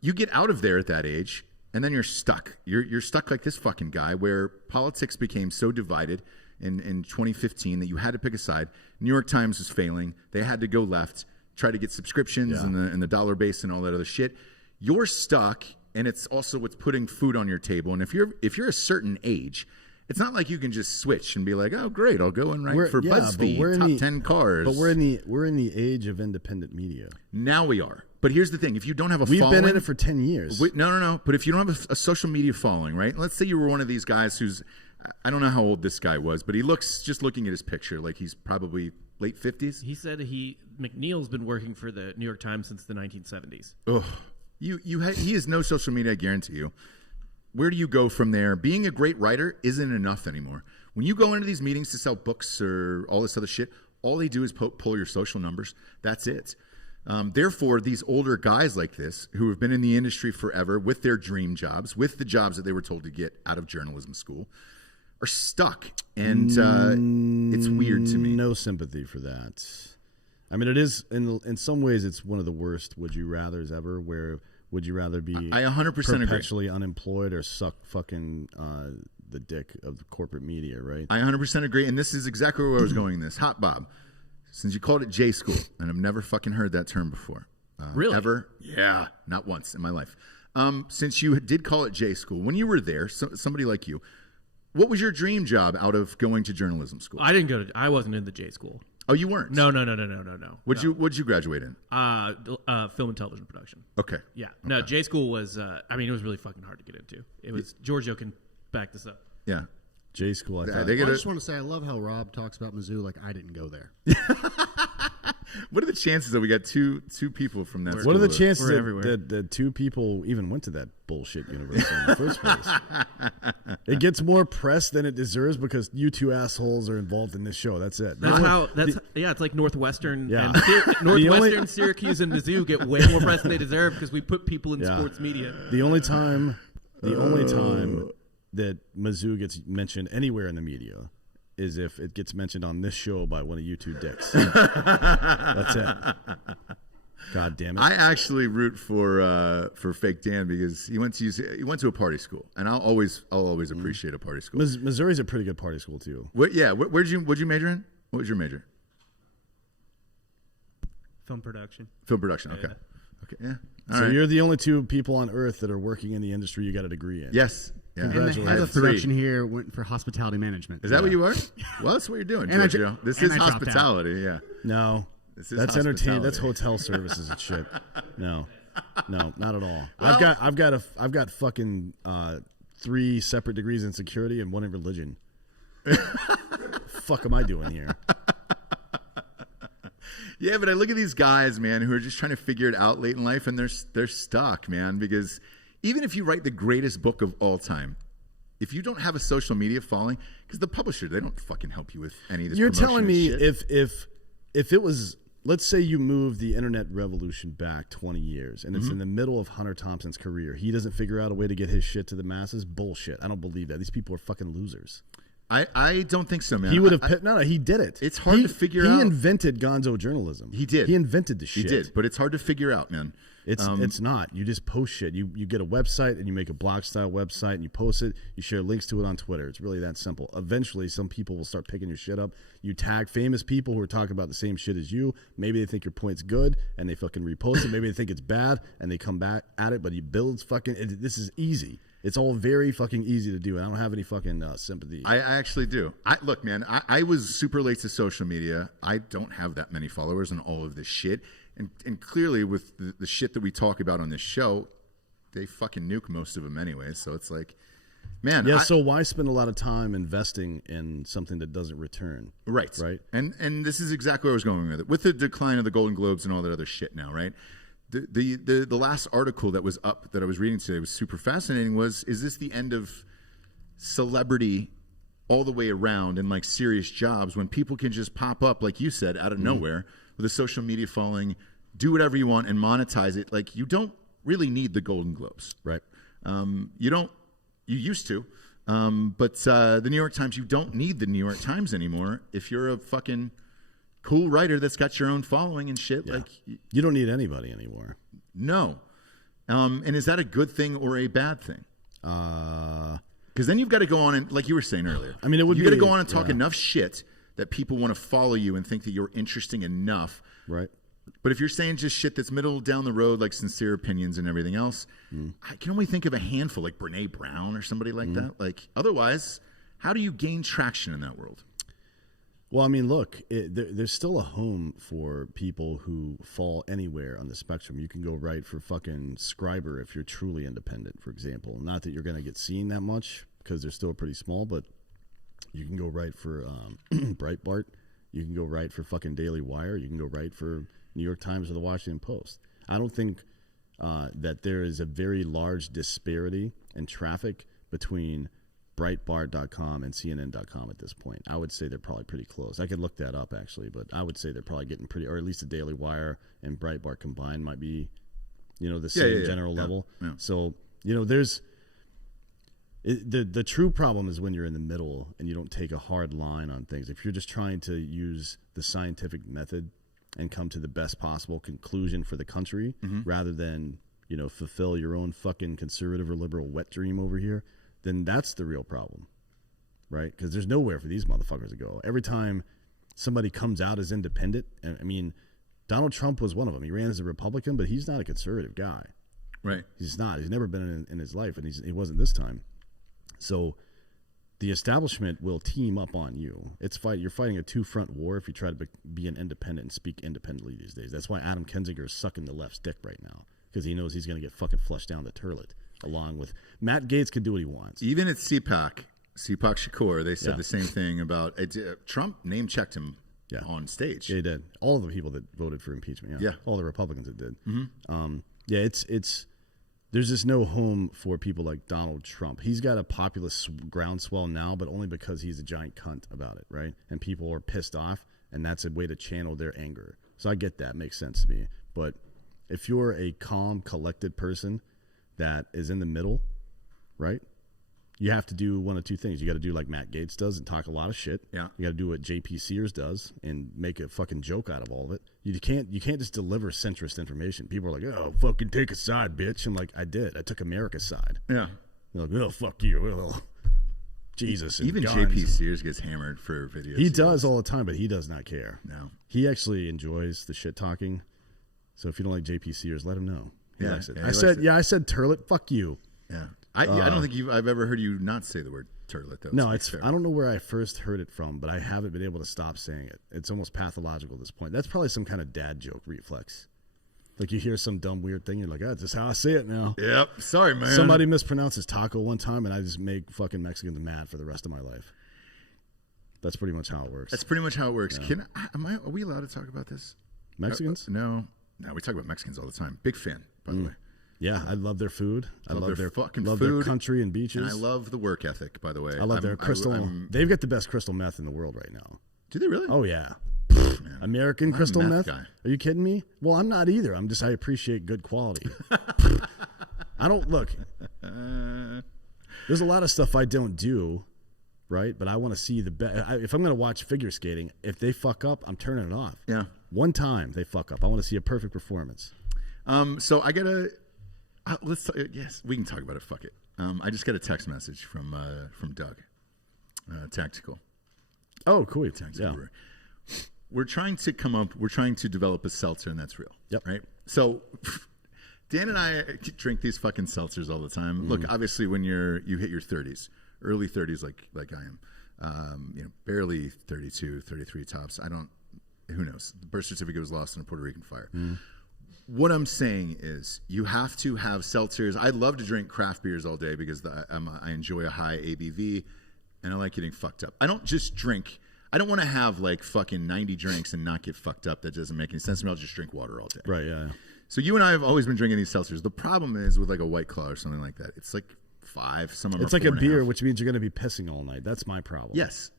You get out of there at that age, and then you're stuck. You're stuck like this fucking guy, where politics became so divided in 2015 that you had to pick a side. New York Times was failing. They had to go left, try to get subscriptions and the dollar base and all that other shit. You're stuck, and it's also what's putting food on your table. And if you're a certain age, it's not like you can just switch and be like, oh, great, I'll go and write for BuzzFeed, top 10 cars. But we're in the age of independent media. Now we are. But here's the thing. If you don't have a We've following... been in it for 10 years. No. But if you don't have a social media following, right? Let's say you were one of these guys who's... I don't know how old this guy was, but he looks, just looking at his picture, like he's probably late 50s. He said McNeil's been working for the New York Times since the 1970s. Ugh. He has no social media, I guarantee you. Where do you go from there? Being a great writer isn't enough anymore. When you go into these meetings to sell books or all this other shit, all they do is pull your social numbers. That's it. Therefore, these older guys like this, who have been in the industry forever with their dream jobs, with the jobs that they were told to get out of journalism school, are stuck. And it's weird to me. No sympathy for that. I mean, it is, in some ways, it's one of the worst would you rathers ever, where would you rather be I 100% perpetually unemployed or suck fucking the dick of the corporate media, right? I 100% agree, and this is exactly where I was going in this. Hot Bob, since you called it J School, and I've never fucking heard that term before. Really? Ever? Yeah, not once in my life. Since you did call it J School, when you were there, somebody like you, what was your dream job out of going to journalism school? I wasn't in the J school. Oh, you weren't? No. What'd you graduate in? Film and television production. Okay. Yeah. No, J school was, it was really fucking hard to get into. It was, Giorgio can back this up. Yeah. J school, I thought. They I get just want to say I love how Rob talks about Mizzou like I didn't go there. What are the chances that we got two people from that school? What are the chances We're everywhere. that two people even went to that bullshit university in the first place? It gets more press than it deserves because you two assholes are involved in this show. That's it. It's like Northwestern Yeah. and Northwestern, Syracuse, and Mizzou get way more press than they deserve because we put people in sports media. The only time that Mizzou gets mentioned anywhere in the media is if it gets mentioned on this show by one of you two dicks. That's it. God damn it! I actually root for Fake Dan because he went to a party school, and I'll always appreciate a party school. Missouri's a pretty good party school too. What'd you major in? What was your major? Film production. Film production. Okay. Okay. Yeah. All So right. you're the only two people on earth that are working in the industry you got a degree in. Yes. Yeah. And the head Congratulations. of production here went for hospitality management. Is that what you are? Well, that's what you're doing, And Giorgio. This and is I dropped out. hospitality. Yeah. No, This is That's entertainment. That's hospitality. hotel services and shit. No, not at all. I've got fucking 3 separate degrees in security and 1 in religion. Fuck am I doing here? Yeah, but I look at these guys, man, who are just trying to figure it out late in life, and they're stuck, man. Because even if you write the greatest book of all time, if you don't have a social media following, because the publisher, they don't fucking help you with any of this. You're telling me shit. if it was, let's say you move the internet revolution back 20 years, and it's in the middle of Hunter Thompson's career, he doesn't figure out a way to get his shit to the masses. Bullshit. I don't believe that. These people are fucking losers. I don't think so, man. He would have no, he did it. It's hard to figure out. He invented gonzo journalism. He did. He invented the shit. He did, but it's hard to figure out, man. It's not. You just post shit. You get a website and you make a blog style website and you post it. You share links to it on Twitter. It's really that simple. Eventually, some people will start picking your shit up. You tag famous people who are talking about the same shit as you. Maybe they think your point's good and they fucking repost it. Maybe they think it's bad and they come back at it. But he builds fucking. This is easy. It's all very fucking easy to do. I don't have any fucking sympathy. I actually do. Look, man, I was super late to social media. I don't have that many followers on all of this shit. And clearly with the shit that we talk about on this show, they fucking nuke most of them anyway. So it's like, man. Yeah, so why spend a lot of time investing in something that doesn't return? Right. Right. And this is exactly where I was going with it. With the decline of the Golden Globes and all that other shit now, right? The last article that was up that I was reading today was super fascinating. Is this the end of celebrity all the way around and like serious jobs when people can just pop up, like you said, out of nowhere with a social media following, do whatever you want and monetize it? Like, you don't really need the Golden Globes. Right. You used to. But the New York Times, you don't need the New York Times anymore if you're a fucking cool writer that's got your own following and shit. Yeah. Like, you don't need anybody anymore. No. And is that a good thing or a bad thing? Because then you've got to go on and, like you were saying earlier, I mean, you got to go on and talk enough shit that people want to follow you and think that you're interesting enough. Right. But if you're saying just shit that's middle down the road, like sincere opinions and everything else, I can only think of a handful, like Brene Brown or somebody like that. Like, otherwise, how do you gain traction in that world? Well, I mean, look, there's still a home for people who fall anywhere on the spectrum. You can go write for fucking Scriber if you're truly independent, for example. Not that you're going to get seen that much because they're still pretty small, but you can go write for Breitbart. You can go write for fucking Daily Wire. You can go write for New York Times or the Washington Post. I don't think that there is a very large disparity in traffic between Breitbart.com and CNN.com at this point. I would say they're probably pretty close. I could look that up actually, but I would say they're probably getting pretty, or at least the Daily Wire and Breitbart combined might be, the same general level. Yeah. So, there's the true problem is when you're in the middle and you don't take a hard line on things. If you're just trying to use the scientific method and come to the best possible conclusion for the country rather than, fulfill your own fucking conservative or liberal wet dream over here, then that's the real problem, right? Because there's nowhere for these motherfuckers to go. Every time somebody comes out as independent, and I mean, Donald Trump was one of them. He ran as a Republican, but he's not a conservative guy. Right. He's not. He's never been in his life, and he wasn't this time. So the establishment will team up on you. You're fighting a two-front war if you try to be an independent and speak independently these days. That's why Adam Kinzinger is sucking the left's dick right now, because he knows he's going to get fucking flushed down the toilet. Along with Matt Gaetz can do what he wants. Even at CPAC Shakur, they said the same thing about Trump name-checked him on stage. Yeah, he did. All of the people that voted for impeachment. Yeah. All the Republicans that did. It's there's just no home for people like Donald Trump. He's got a populist groundswell now, but only because he's a giant cunt about it, right? And people are pissed off, and that's a way to channel their anger. So I get that. Makes sense to me. But if you're a calm, collected person that is in the middle, right? You have to do one of two things. You got to do like Matt Gaetz does and talk a lot of shit. Yeah. You got to do what JP Sears does and make a fucking joke out of all of it. You can't just deliver centrist information. People are like, "Oh, fucking take a side, bitch." I'm like, "I did. I took America's side." Yeah. They're like, "Oh, fuck you." Oh, Jesus. Even guns. JP Sears gets hammered for videos. He does all the time, but he does not care. No. He actually enjoys the shit talking. So if you don't like JP Sears, let him know. He likes it. I said turlet, fuck you. Yeah. I don't think I've ever heard you not say the word turlet though. No, I don't know where I first heard it from, but I haven't been able to stop saying it. It's almost pathological at this point. That's probably some kind of dad joke reflex. Like you hear some dumb weird thing, you're like, that's just how I say it now. Yep. Sorry, man. Somebody mispronounces taco one time, and I just make fucking Mexicans mad for the rest of my life. That's pretty much how it works. That's pretty much how it works. Yeah. Are we allowed to talk about this? Mexicans? No, we talk about Mexicans all the time. Big fan, by the way. Yeah, I love their food. I love their fucking love food, their country and beaches. And I love the work ethic, by the way. I love their crystal. They've got the best crystal meth in the world right now. Do they really? Oh yeah. Man, American crystal meth. guy. Are you kidding me? Well, I'm not either. I appreciate good quality. I don't look. There's a lot of stuff I don't do, right? But I want to see the best. If I'm going to watch figure skating, if they fuck up, I'm turning it off. Yeah. One time they fuck up, I want to see a perfect performance. So I gotta. Yes, we can talk about it. Fuck it. I just got a text message from Doug, Tactical. Oh, cool. Tactical Yeah. Brewery. We're trying to develop a seltzer, and that's real. Yep. Right. So Dan and I drink these fucking seltzers all the time. Mm-hmm. Look, obviously, when you hit your 30s, early 30s, like I am, barely 32, 33 tops. Who knows? The birth certificate was lost in a Puerto Rican fire. What I'm saying is you have to have seltzers. I love to drink craft beers all day because I enjoy a high ABV, and I like getting fucked up. I don't just drink. I don't want to have like fucking 90 drinks and not get fucked up. That doesn't make any sense to me. I'll just drink water all day. Right, yeah. So you and I have always been drinking these seltzers. The problem is with like a White Claw or something like that. It's like 5. Some of them It's are like a 4.5. beer, which means you're going to be pissing all night. That's my problem. Yes.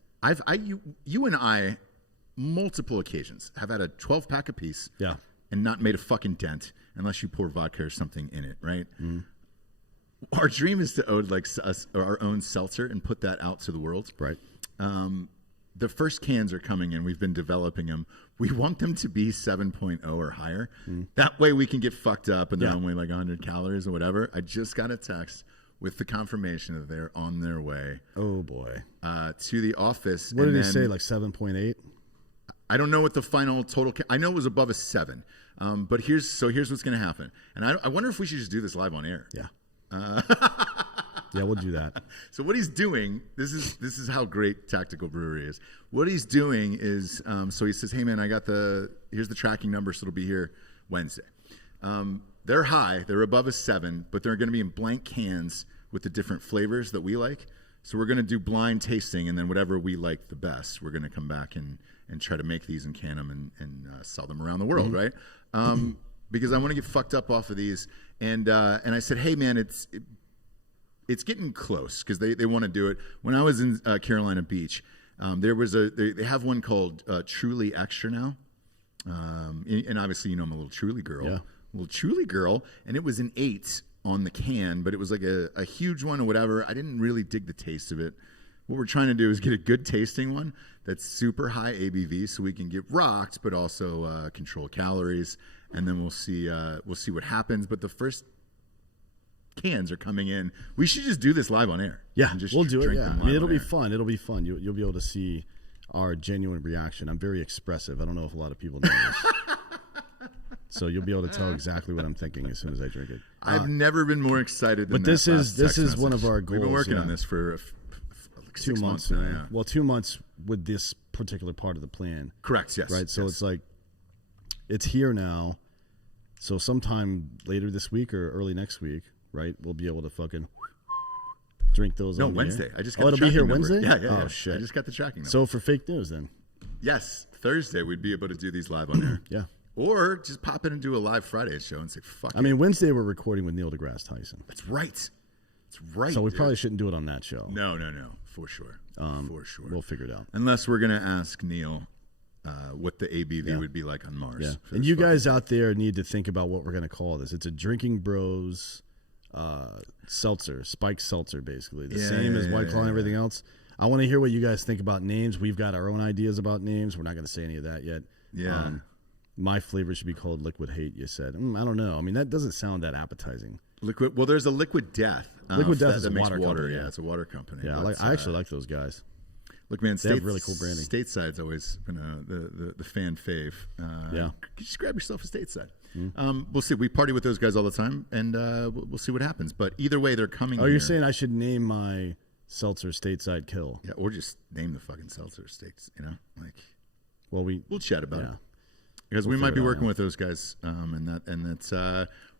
You and I, multiple occasions, have had a 12-pack apiece. Yeah. And not made a fucking dent unless you pour vodka or something in it, right? Our dream is to own like our own seltzer and put that out to the world. Right. The first cans are coming in. We've been developing them. We want them to be 7.0 or higher. That way we can get fucked up and they're only like 100 calories or whatever. I just got a text with the confirmation that they're on their way. Oh, boy. To the office. What did he say, like 7.8? I don't know what the final total. I know it was above a 7. But here's what's going to happen. And I wonder if we should just do this live on air. Yeah. Yeah, we'll do that. So what he's doing, this is how great Tactical Brewery is. What he's doing is, so he says, hey man, here's the tracking number, so it'll be here Wednesday. They're high, they're above a 7, but they're going to be in blank cans with the different flavors that we like. So we're going to do blind tasting, and then whatever we like the best, we're going to come back and try to make these and can them and sell them around the world, right? Because I want to get fucked up off of these. And I said, hey man, it's getting close because they want to do it. When I was in Carolina Beach, there was they have one called Truly Extra now, and obviously I'm a little Truly girl, and it was an 8 on the can, but it was like a huge one or whatever. I didn't really dig the taste of it. What we're trying to do is get a good tasting one that's super high ABV, so we can get rocked, but also control calories, and then we'll see what happens. But the first cans are coming in. We should just do this live on air. Yeah, and just we'll do it. Yeah, I mean, it'll be air. fun. It'll be fun. You'll be able to see our genuine reaction. I'm very expressive. I don't know if a lot of people know this. So you'll be able to tell exactly what I'm thinking as soon as I drink it. I've never been more excited than but this that is last text one of message. our goals. We've been working yeah. on this for like 2 6 months now. now. Yeah. Well, 2 months with this particular part of the plan. Correct. Yes. Right. So yes. it's like it's here now. So sometime later this week or early next week, right? We'll be able to fucking drink those. No, on the Wednesday. air. I just got it'll the be here tracking number. Wednesday. Yeah. Oh shit. I just got the tracking number. So for fake news, then. Yes, Thursday we'd be able to do these live on air. Yeah. Or just pop in and do a live Friday show and say fuck. I mean, Wednesday we're recording with Neil deGrasse Tyson. That's right. That's right. So we dude. probably shouldn't do it on that show. No, for sure. For sure. We'll figure it out. Unless we're gonna ask Neil what the ABV would be like on Mars. Yeah. for And this you fucking- guys out there need to think about what we're going to call this. It's a Drinking Bros seltzer, spiked seltzer, basically. The same as White Claw and everything else. I want to hear what you guys think about names. We've got our own ideas about names. We're not going to say any of that yet. Yeah. My flavor should be called Liquid Hate, you said. I don't know. I mean, that doesn't sound that appetizing. Liquid. Well, there's a Liquid Death. Liquid Death is that a makes water company, Yeah, yeah. it's a water company. Yeah, but, I actually like those guys. Look, man, They have really cool branding. Stateside's always been the fan fave. Yeah. Just grab yourself a Stateside. We'll see. We party with those guys all the time, and we'll see what happens. But either way, they're coming. Oh, here. you're saying I should name my seltzer stateside kill? Yeah, or just name the fucking seltzer states. Well, we'll chat about it. Yeah. Because we might be working with those guys, and that's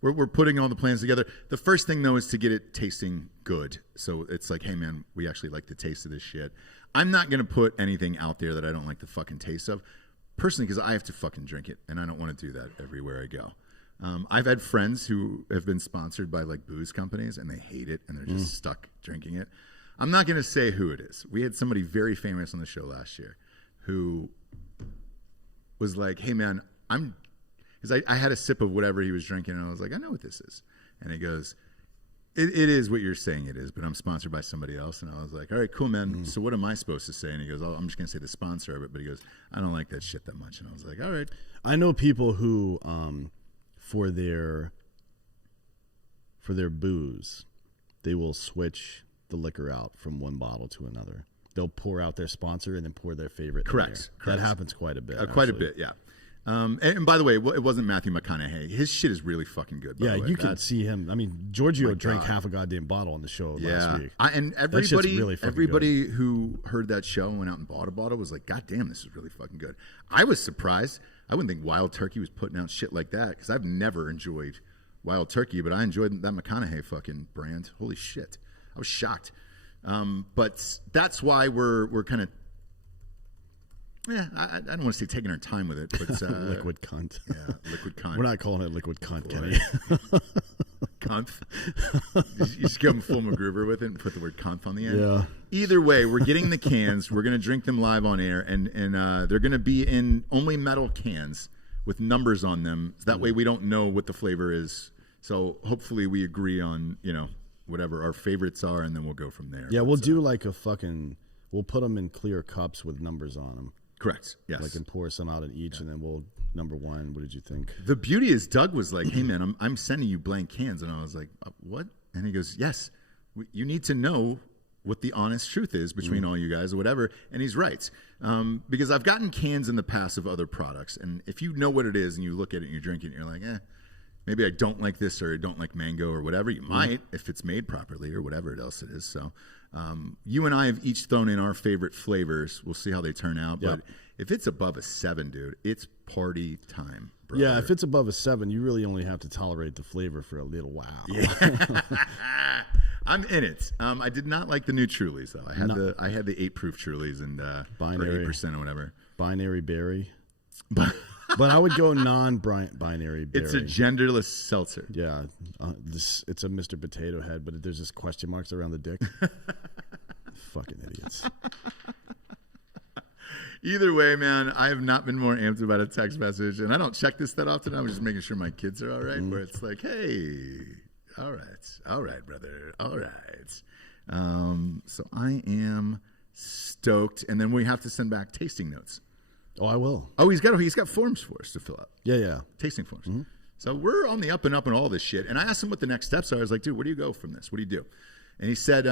we're putting all the plans together. The first thing though is to get it tasting good. So it's like, hey man, we actually like the taste of this shit. I'm not gonna put anything out there that I don't like the fucking taste of, personally, because I have to fucking drink it, and I don't want to do that everywhere I go. I've had friends who have been sponsored by like booze companies, and they hate it, and they're just stuck drinking it. I'm not gonna say who it is. We had somebody very famous on the show last year who was like, hey man, because I had a sip of whatever he was drinking, and I was like, I know what this is. And he goes, it is what you're saying it is, but I'm sponsored by somebody else. And I was like, all right, cool, man. So what am I supposed to say? And he goes, oh, I'm just going to say the sponsor of it. But he goes, I don't like that shit that much. And I was like, all right. I know people who, for their booze, they will switch the liquor out from one bottle to another. They'll pour out their sponsor and then pour their favorite. Correct. That happens quite a bit. Quite a bit, yeah. And by the way, it wasn't Matthew McConaughey. His shit is really fucking good. Yeah, you can see him. I mean, Giorgio drank half a goddamn bottle on the show last week. And everybody who heard that show and went out and bought a bottle was like, God damn, this is really fucking good. I was surprised. I wouldn't think Wild Turkey was putting out shit like that, because I've never enjoyed Wild Turkey, but I enjoyed that McConaughey fucking brand. Holy shit. I was shocked. But that's why we're kind of, I don't want to say taking our time with it, but liquid cunt. Yeah, liquid cunt. We're not calling it liquid cunt, Kenny. Cunt. You just give them full MacGruber with it and put the word cunt on the end. Yeah. Either way, we're getting the cans. We're going to drink them live on air, and they're going to be in only metal cans with numbers on them. So that way we don't know what the flavor is. So hopefully we agree on, whatever our favorites are, and then we'll go from there. Yeah, we'll do like we'll put them in clear cups with numbers on them. Correct. Yes. Like, and pour some out in each, and then we'll, number one, what did you think? The beauty is Doug was like, hey man, I'm sending you blank cans. And I was like, what? And he goes, yes, you need to know what the honest truth is between all you guys or whatever. And he's right. Because I've gotten cans in the past of other products. And if you know what it is and you look at it and you drink it and you're like, maybe I don't like this, or I don't like mango or whatever. You might if it's made properly or whatever else it is. So you and I have each thrown in our favorite flavors. We'll see how they turn out. Yep. But if it's above a 7, dude, it's party time, brother. Yeah, if it's above a 7, you really only have to tolerate the flavor for a little while. Yeah. I'm in it. I did not like the new Trulies though. I had the 8 proof Trulies and binary, or 8% or whatever. Binary berry. But I would go non-binary berry. It's a genderless seltzer. Yeah, it's a Mr. Potato Head, but there's just question marks around the dick. Fucking idiots. Either way, man, I have not been more amped about a text message, and I don't check this that often. I'm just making sure my kids are all right. Where it's like, hey, all right, brother, all right. So I am stoked, and then we have to send back tasting notes. Oh, I will. Oh, he's got forms for us to fill out. Yeah. Tasting forms. So we're on the up and up on all this shit. And I asked him what the next steps are. I was like, dude, where do you go from this? What do you do? And he said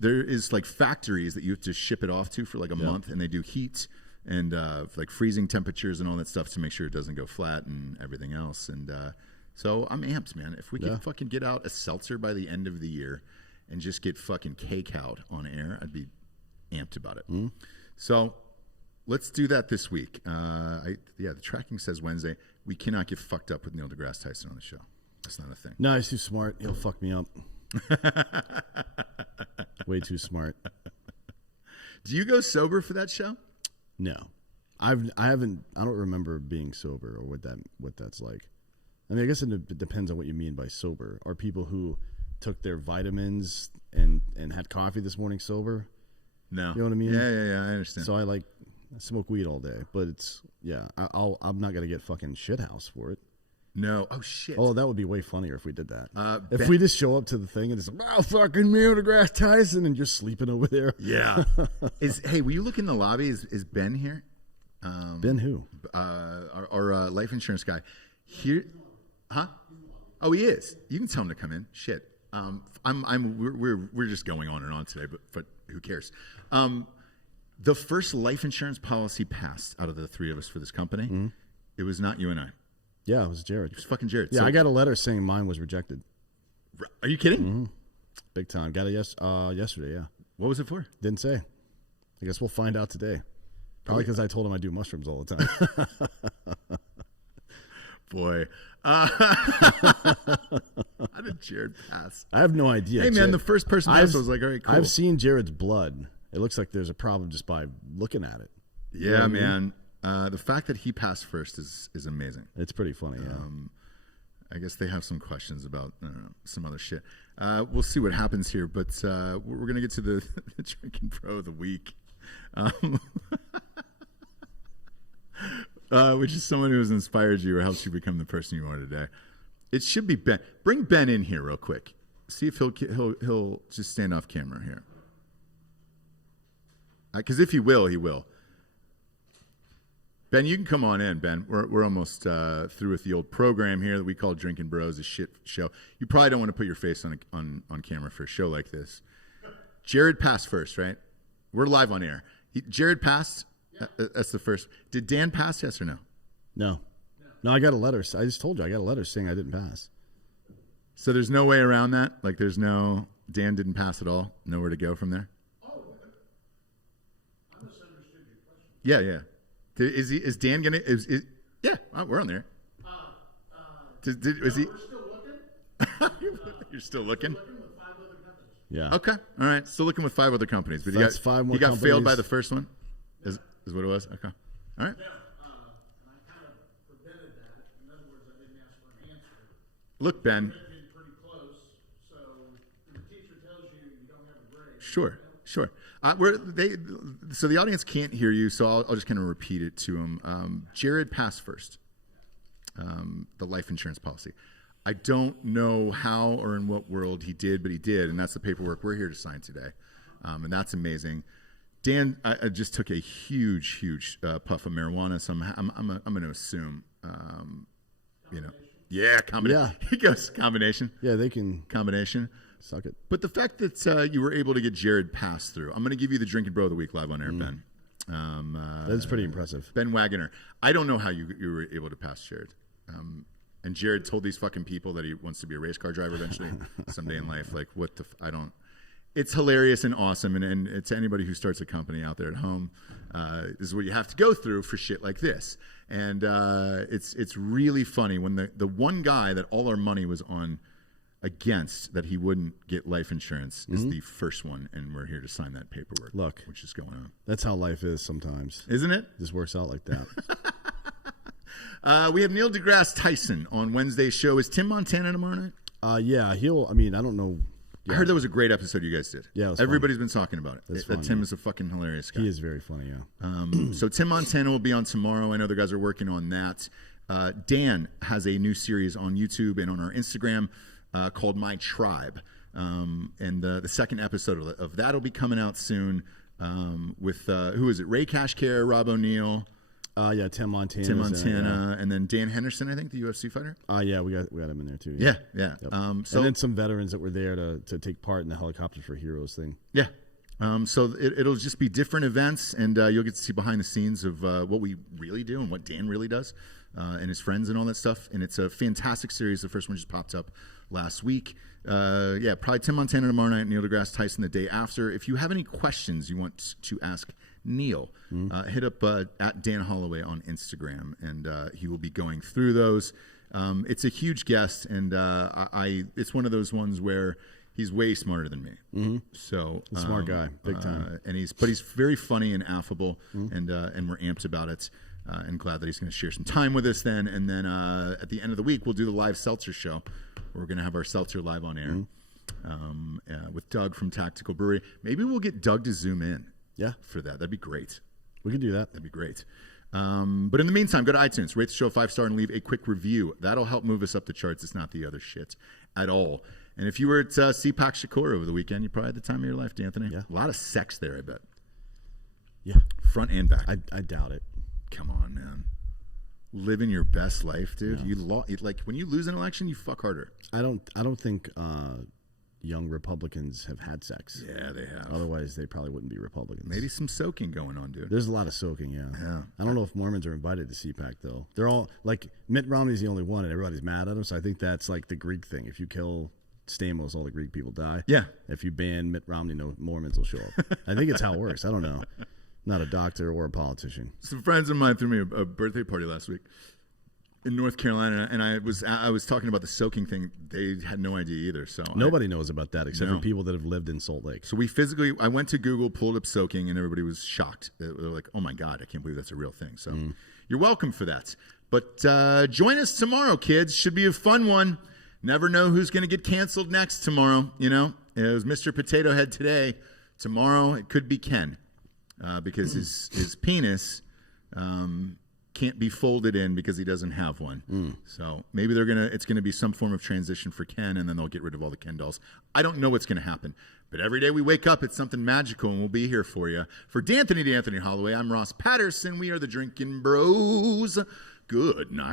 there is like factories that you have to ship it off to for like a month, and they do heat and like freezing temperatures and all that stuff to make sure it doesn't go flat and everything else. And so I'm amped, man. If we could fucking get out a seltzer by the end of the year and just get fucking cake out on air, I'd be amped about it. So let's do that this week. The tracking says Wednesday. We cannot get fucked up with Neil deGrasse Tyson on the show. That's not a thing. No, he's too smart. He'll fuck me up. Way too smart. Do you go sober for that show? No, I haven't. I don't remember being sober or what that's like. I mean, I guess it depends on what you mean by sober. Are people who took their vitamins and had coffee this morning sober? No, you know what I mean? Yeah. I understand. So I smoke weed all day, but I'm not gonna get fucking shithouse for it. No. Oh shit. Oh, that would be way funnier if we did that. If we just show up to the thing and it's fucking Neil deGrasse Tyson and you're sleeping over there. Yeah. Hey, will you look in the lobby? Is Ben here? Ben who? Our life insurance guy. Here? Huh? Oh, he is. You can tell him to come in. Shit. We're just going on and on today, but who cares? The first life insurance policy passed out of the three of us for this company. It was not you and I. Yeah, it was Jared. It was fucking Jared. Yeah, So- I got a letter saying mine was rejected. Are you kidding? Mm-hmm. Big time. Got it yesterday, yeah. What was it for? Didn't say. I guess we'll find out today. Probably because I told him I do mushrooms all the time. Boy. How did Jared pass? I have no idea. Hey, man, the first person passed, I was like, all right, cool. I've seen Jared's blood. It looks like there's a problem just by looking at it. Yeah, You know what I mean? man. The fact that he passed first is amazing. It's pretty funny, yeah. I guess they have some questions about some other shit. We'll see what happens here, but we're going to get to the Drinkin Bro of the week, which is someone who has inspired you or helped you become the person you are today. It should be Ben. Bring Ben in here real quick. See if he'll just stand off camera here. Because if he will, he will. Ben, you can come on in, Ben. We're almost through with the old program here that we call Drinkin Bros, a shit show. You probably don't want to put your face on camera for a show like this. Jared passed first, right? We're live on air. Jared passed. That's the first. Did Dan pass, yes or no? No, I got a letter. I just told you I got a letter saying I didn't pass. So there's no way around that? Like there's no, Dan didn't pass at all? Nowhere to go from there? Oh, I misunderstood your question. Yeah. Is Dan gonna? Yeah, we're on there. Is he? We're still looking. You're still looking. Looking with 5 other companies. Yeah. Okay, all right. Still looking with 5 other companies, but That's 5 more you got failed companies. by the first one. Is what it was? Okay, all right. Yeah, and I kind of prevented that. In other words, I didn't ask for an answer. Look, Ben. I've been pretty close, so if the teacher tells you you don't have a grade. Sure. So the audience can't hear you, so I'll just kind of repeat it to them. Jared passed first. The life insurance policy. I don't know how or in what world he did, but he did, and that's the paperwork we're here to sign today, and that's amazing. Dan, I just took a huge puff of marijuana, so I'm going to assume, combination. He goes combination. Yeah, they can Combination. suck it. But the fact that you were able to get Jared passed through, I'm going to give you the Drinkin Bro of the week live on air, Ben. That's pretty impressive. Ben Wagoner. I don't know how you were able to pass Jared. And Jared told these fucking people that he wants to be a race car driver eventually someday in life. Like, what the? I don't. It's hilarious and awesome. And it's anybody who starts a company out there at home. This is what you have to go through for shit like this. And it's really funny when the one guy that all our money was on against that he wouldn't get life insurance is the first one, and we're here to sign that paperwork. Look, which is going on. That's how life is sometimes, isn't it? Just works out like that. We have Neil deGrasse Tyson on Wednesday's show. Is Tim Montana tomorrow night? Yeah, I don't know. Yeah. I heard that was a great episode you guys did. Yeah, it was everybody's been talking about it. That's That fun, Tim yeah. is a fucking hilarious guy. He is very funny, yeah. So Tim Montana will be on tomorrow. I know the guys are working on that. Dan has a new series on YouTube and on our Instagram called My Tribe. And the second episode of that will be coming out soon with, who is it? Ray Cashcare, Rob O'Neill. Yeah, Tim Montana. And then Dan Henderson, I think, the UFC fighter. Yeah, we got him in there too. Yeah. Yep. And then some veterans that were there to take part in the Helicopters for Heroes thing. Yeah. So it'll just be different events, and you'll get to see behind the scenes of what we really do and what Dan really does and his friends and all that stuff. And it's a fantastic series. The first one just popped up last week. Probably Tim Montana tomorrow night, Neil deGrasse Tyson the day after. If you have any questions you want to ask Neil, hit up at Dan Hollaway on Instagram, and he will be going through those. It's a huge guest, and it's one of those ones where he's way smarter than me. Mm-hmm. So a smart guy, big time. And he's very funny and affable, and we're amped about it. And glad that he's going to share some time with us then. And then at the end of the week, we'll do the live seltzer show. We're going to have our seltzer live on air with Doug from Tactical Brewery. Maybe we'll get Doug to zoom in. Yeah, for that. That'd be great. We can do that. That'd be great. But in the meantime, go to iTunes, rate the show 5-star, and leave a quick review. That'll help move us up the charts. It's not the other shit at all. And if you were at CPAC Shakur over the weekend, you probably had the time of your life, D'Anthony. Yeah. A lot of sex there, I bet. Yeah. Front and back. I doubt it. Come on, man. Living your best life, dude. Yeah. Like when you lose an election, you fuck harder. I don't think young Republicans have had sex. Yeah, they have. Otherwise, they probably wouldn't be Republicans. Maybe some soaking going on, dude. There's a lot of soaking, yeah. Yeah. I don't know if Mormons are invited to CPAC, though. They're all, like, Mitt Romney's the only one, and everybody's mad at him, so I think that's, like, the Greek thing. If you kill Stamos, all the Greek people die. Yeah. If you ban Mitt Romney, no Mormons will show up. I think it's how it works. I don't know. Not a doctor or a politician. Some friends of mine threw me a birthday party last week in North Carolina, and I was talking about the soaking thing. They had no idea either. So Nobody knows about that except No. for people that have lived in Salt Lake. So I went to Google, pulled up soaking, and everybody was shocked. They were like, "Oh my God, I can't believe that's a real thing." So you're welcome for that. But join us tomorrow, kids. Should be a fun one. Never know who's going to get canceled next tomorrow. You know, it was Mr. Potato Head today. Tomorrow it could be Ken because his penis can't be folded in because he doesn't have one. So maybe it's gonna be some form of transition for Ken, and then they'll get rid of all the Ken dolls. I don't know what's gonna happen, but every day we wake up, it's something magical, and we'll be here for you. For D'Anthony Hollaway, I'm Ross Patterson. We are the Drinkin Bros. Good night.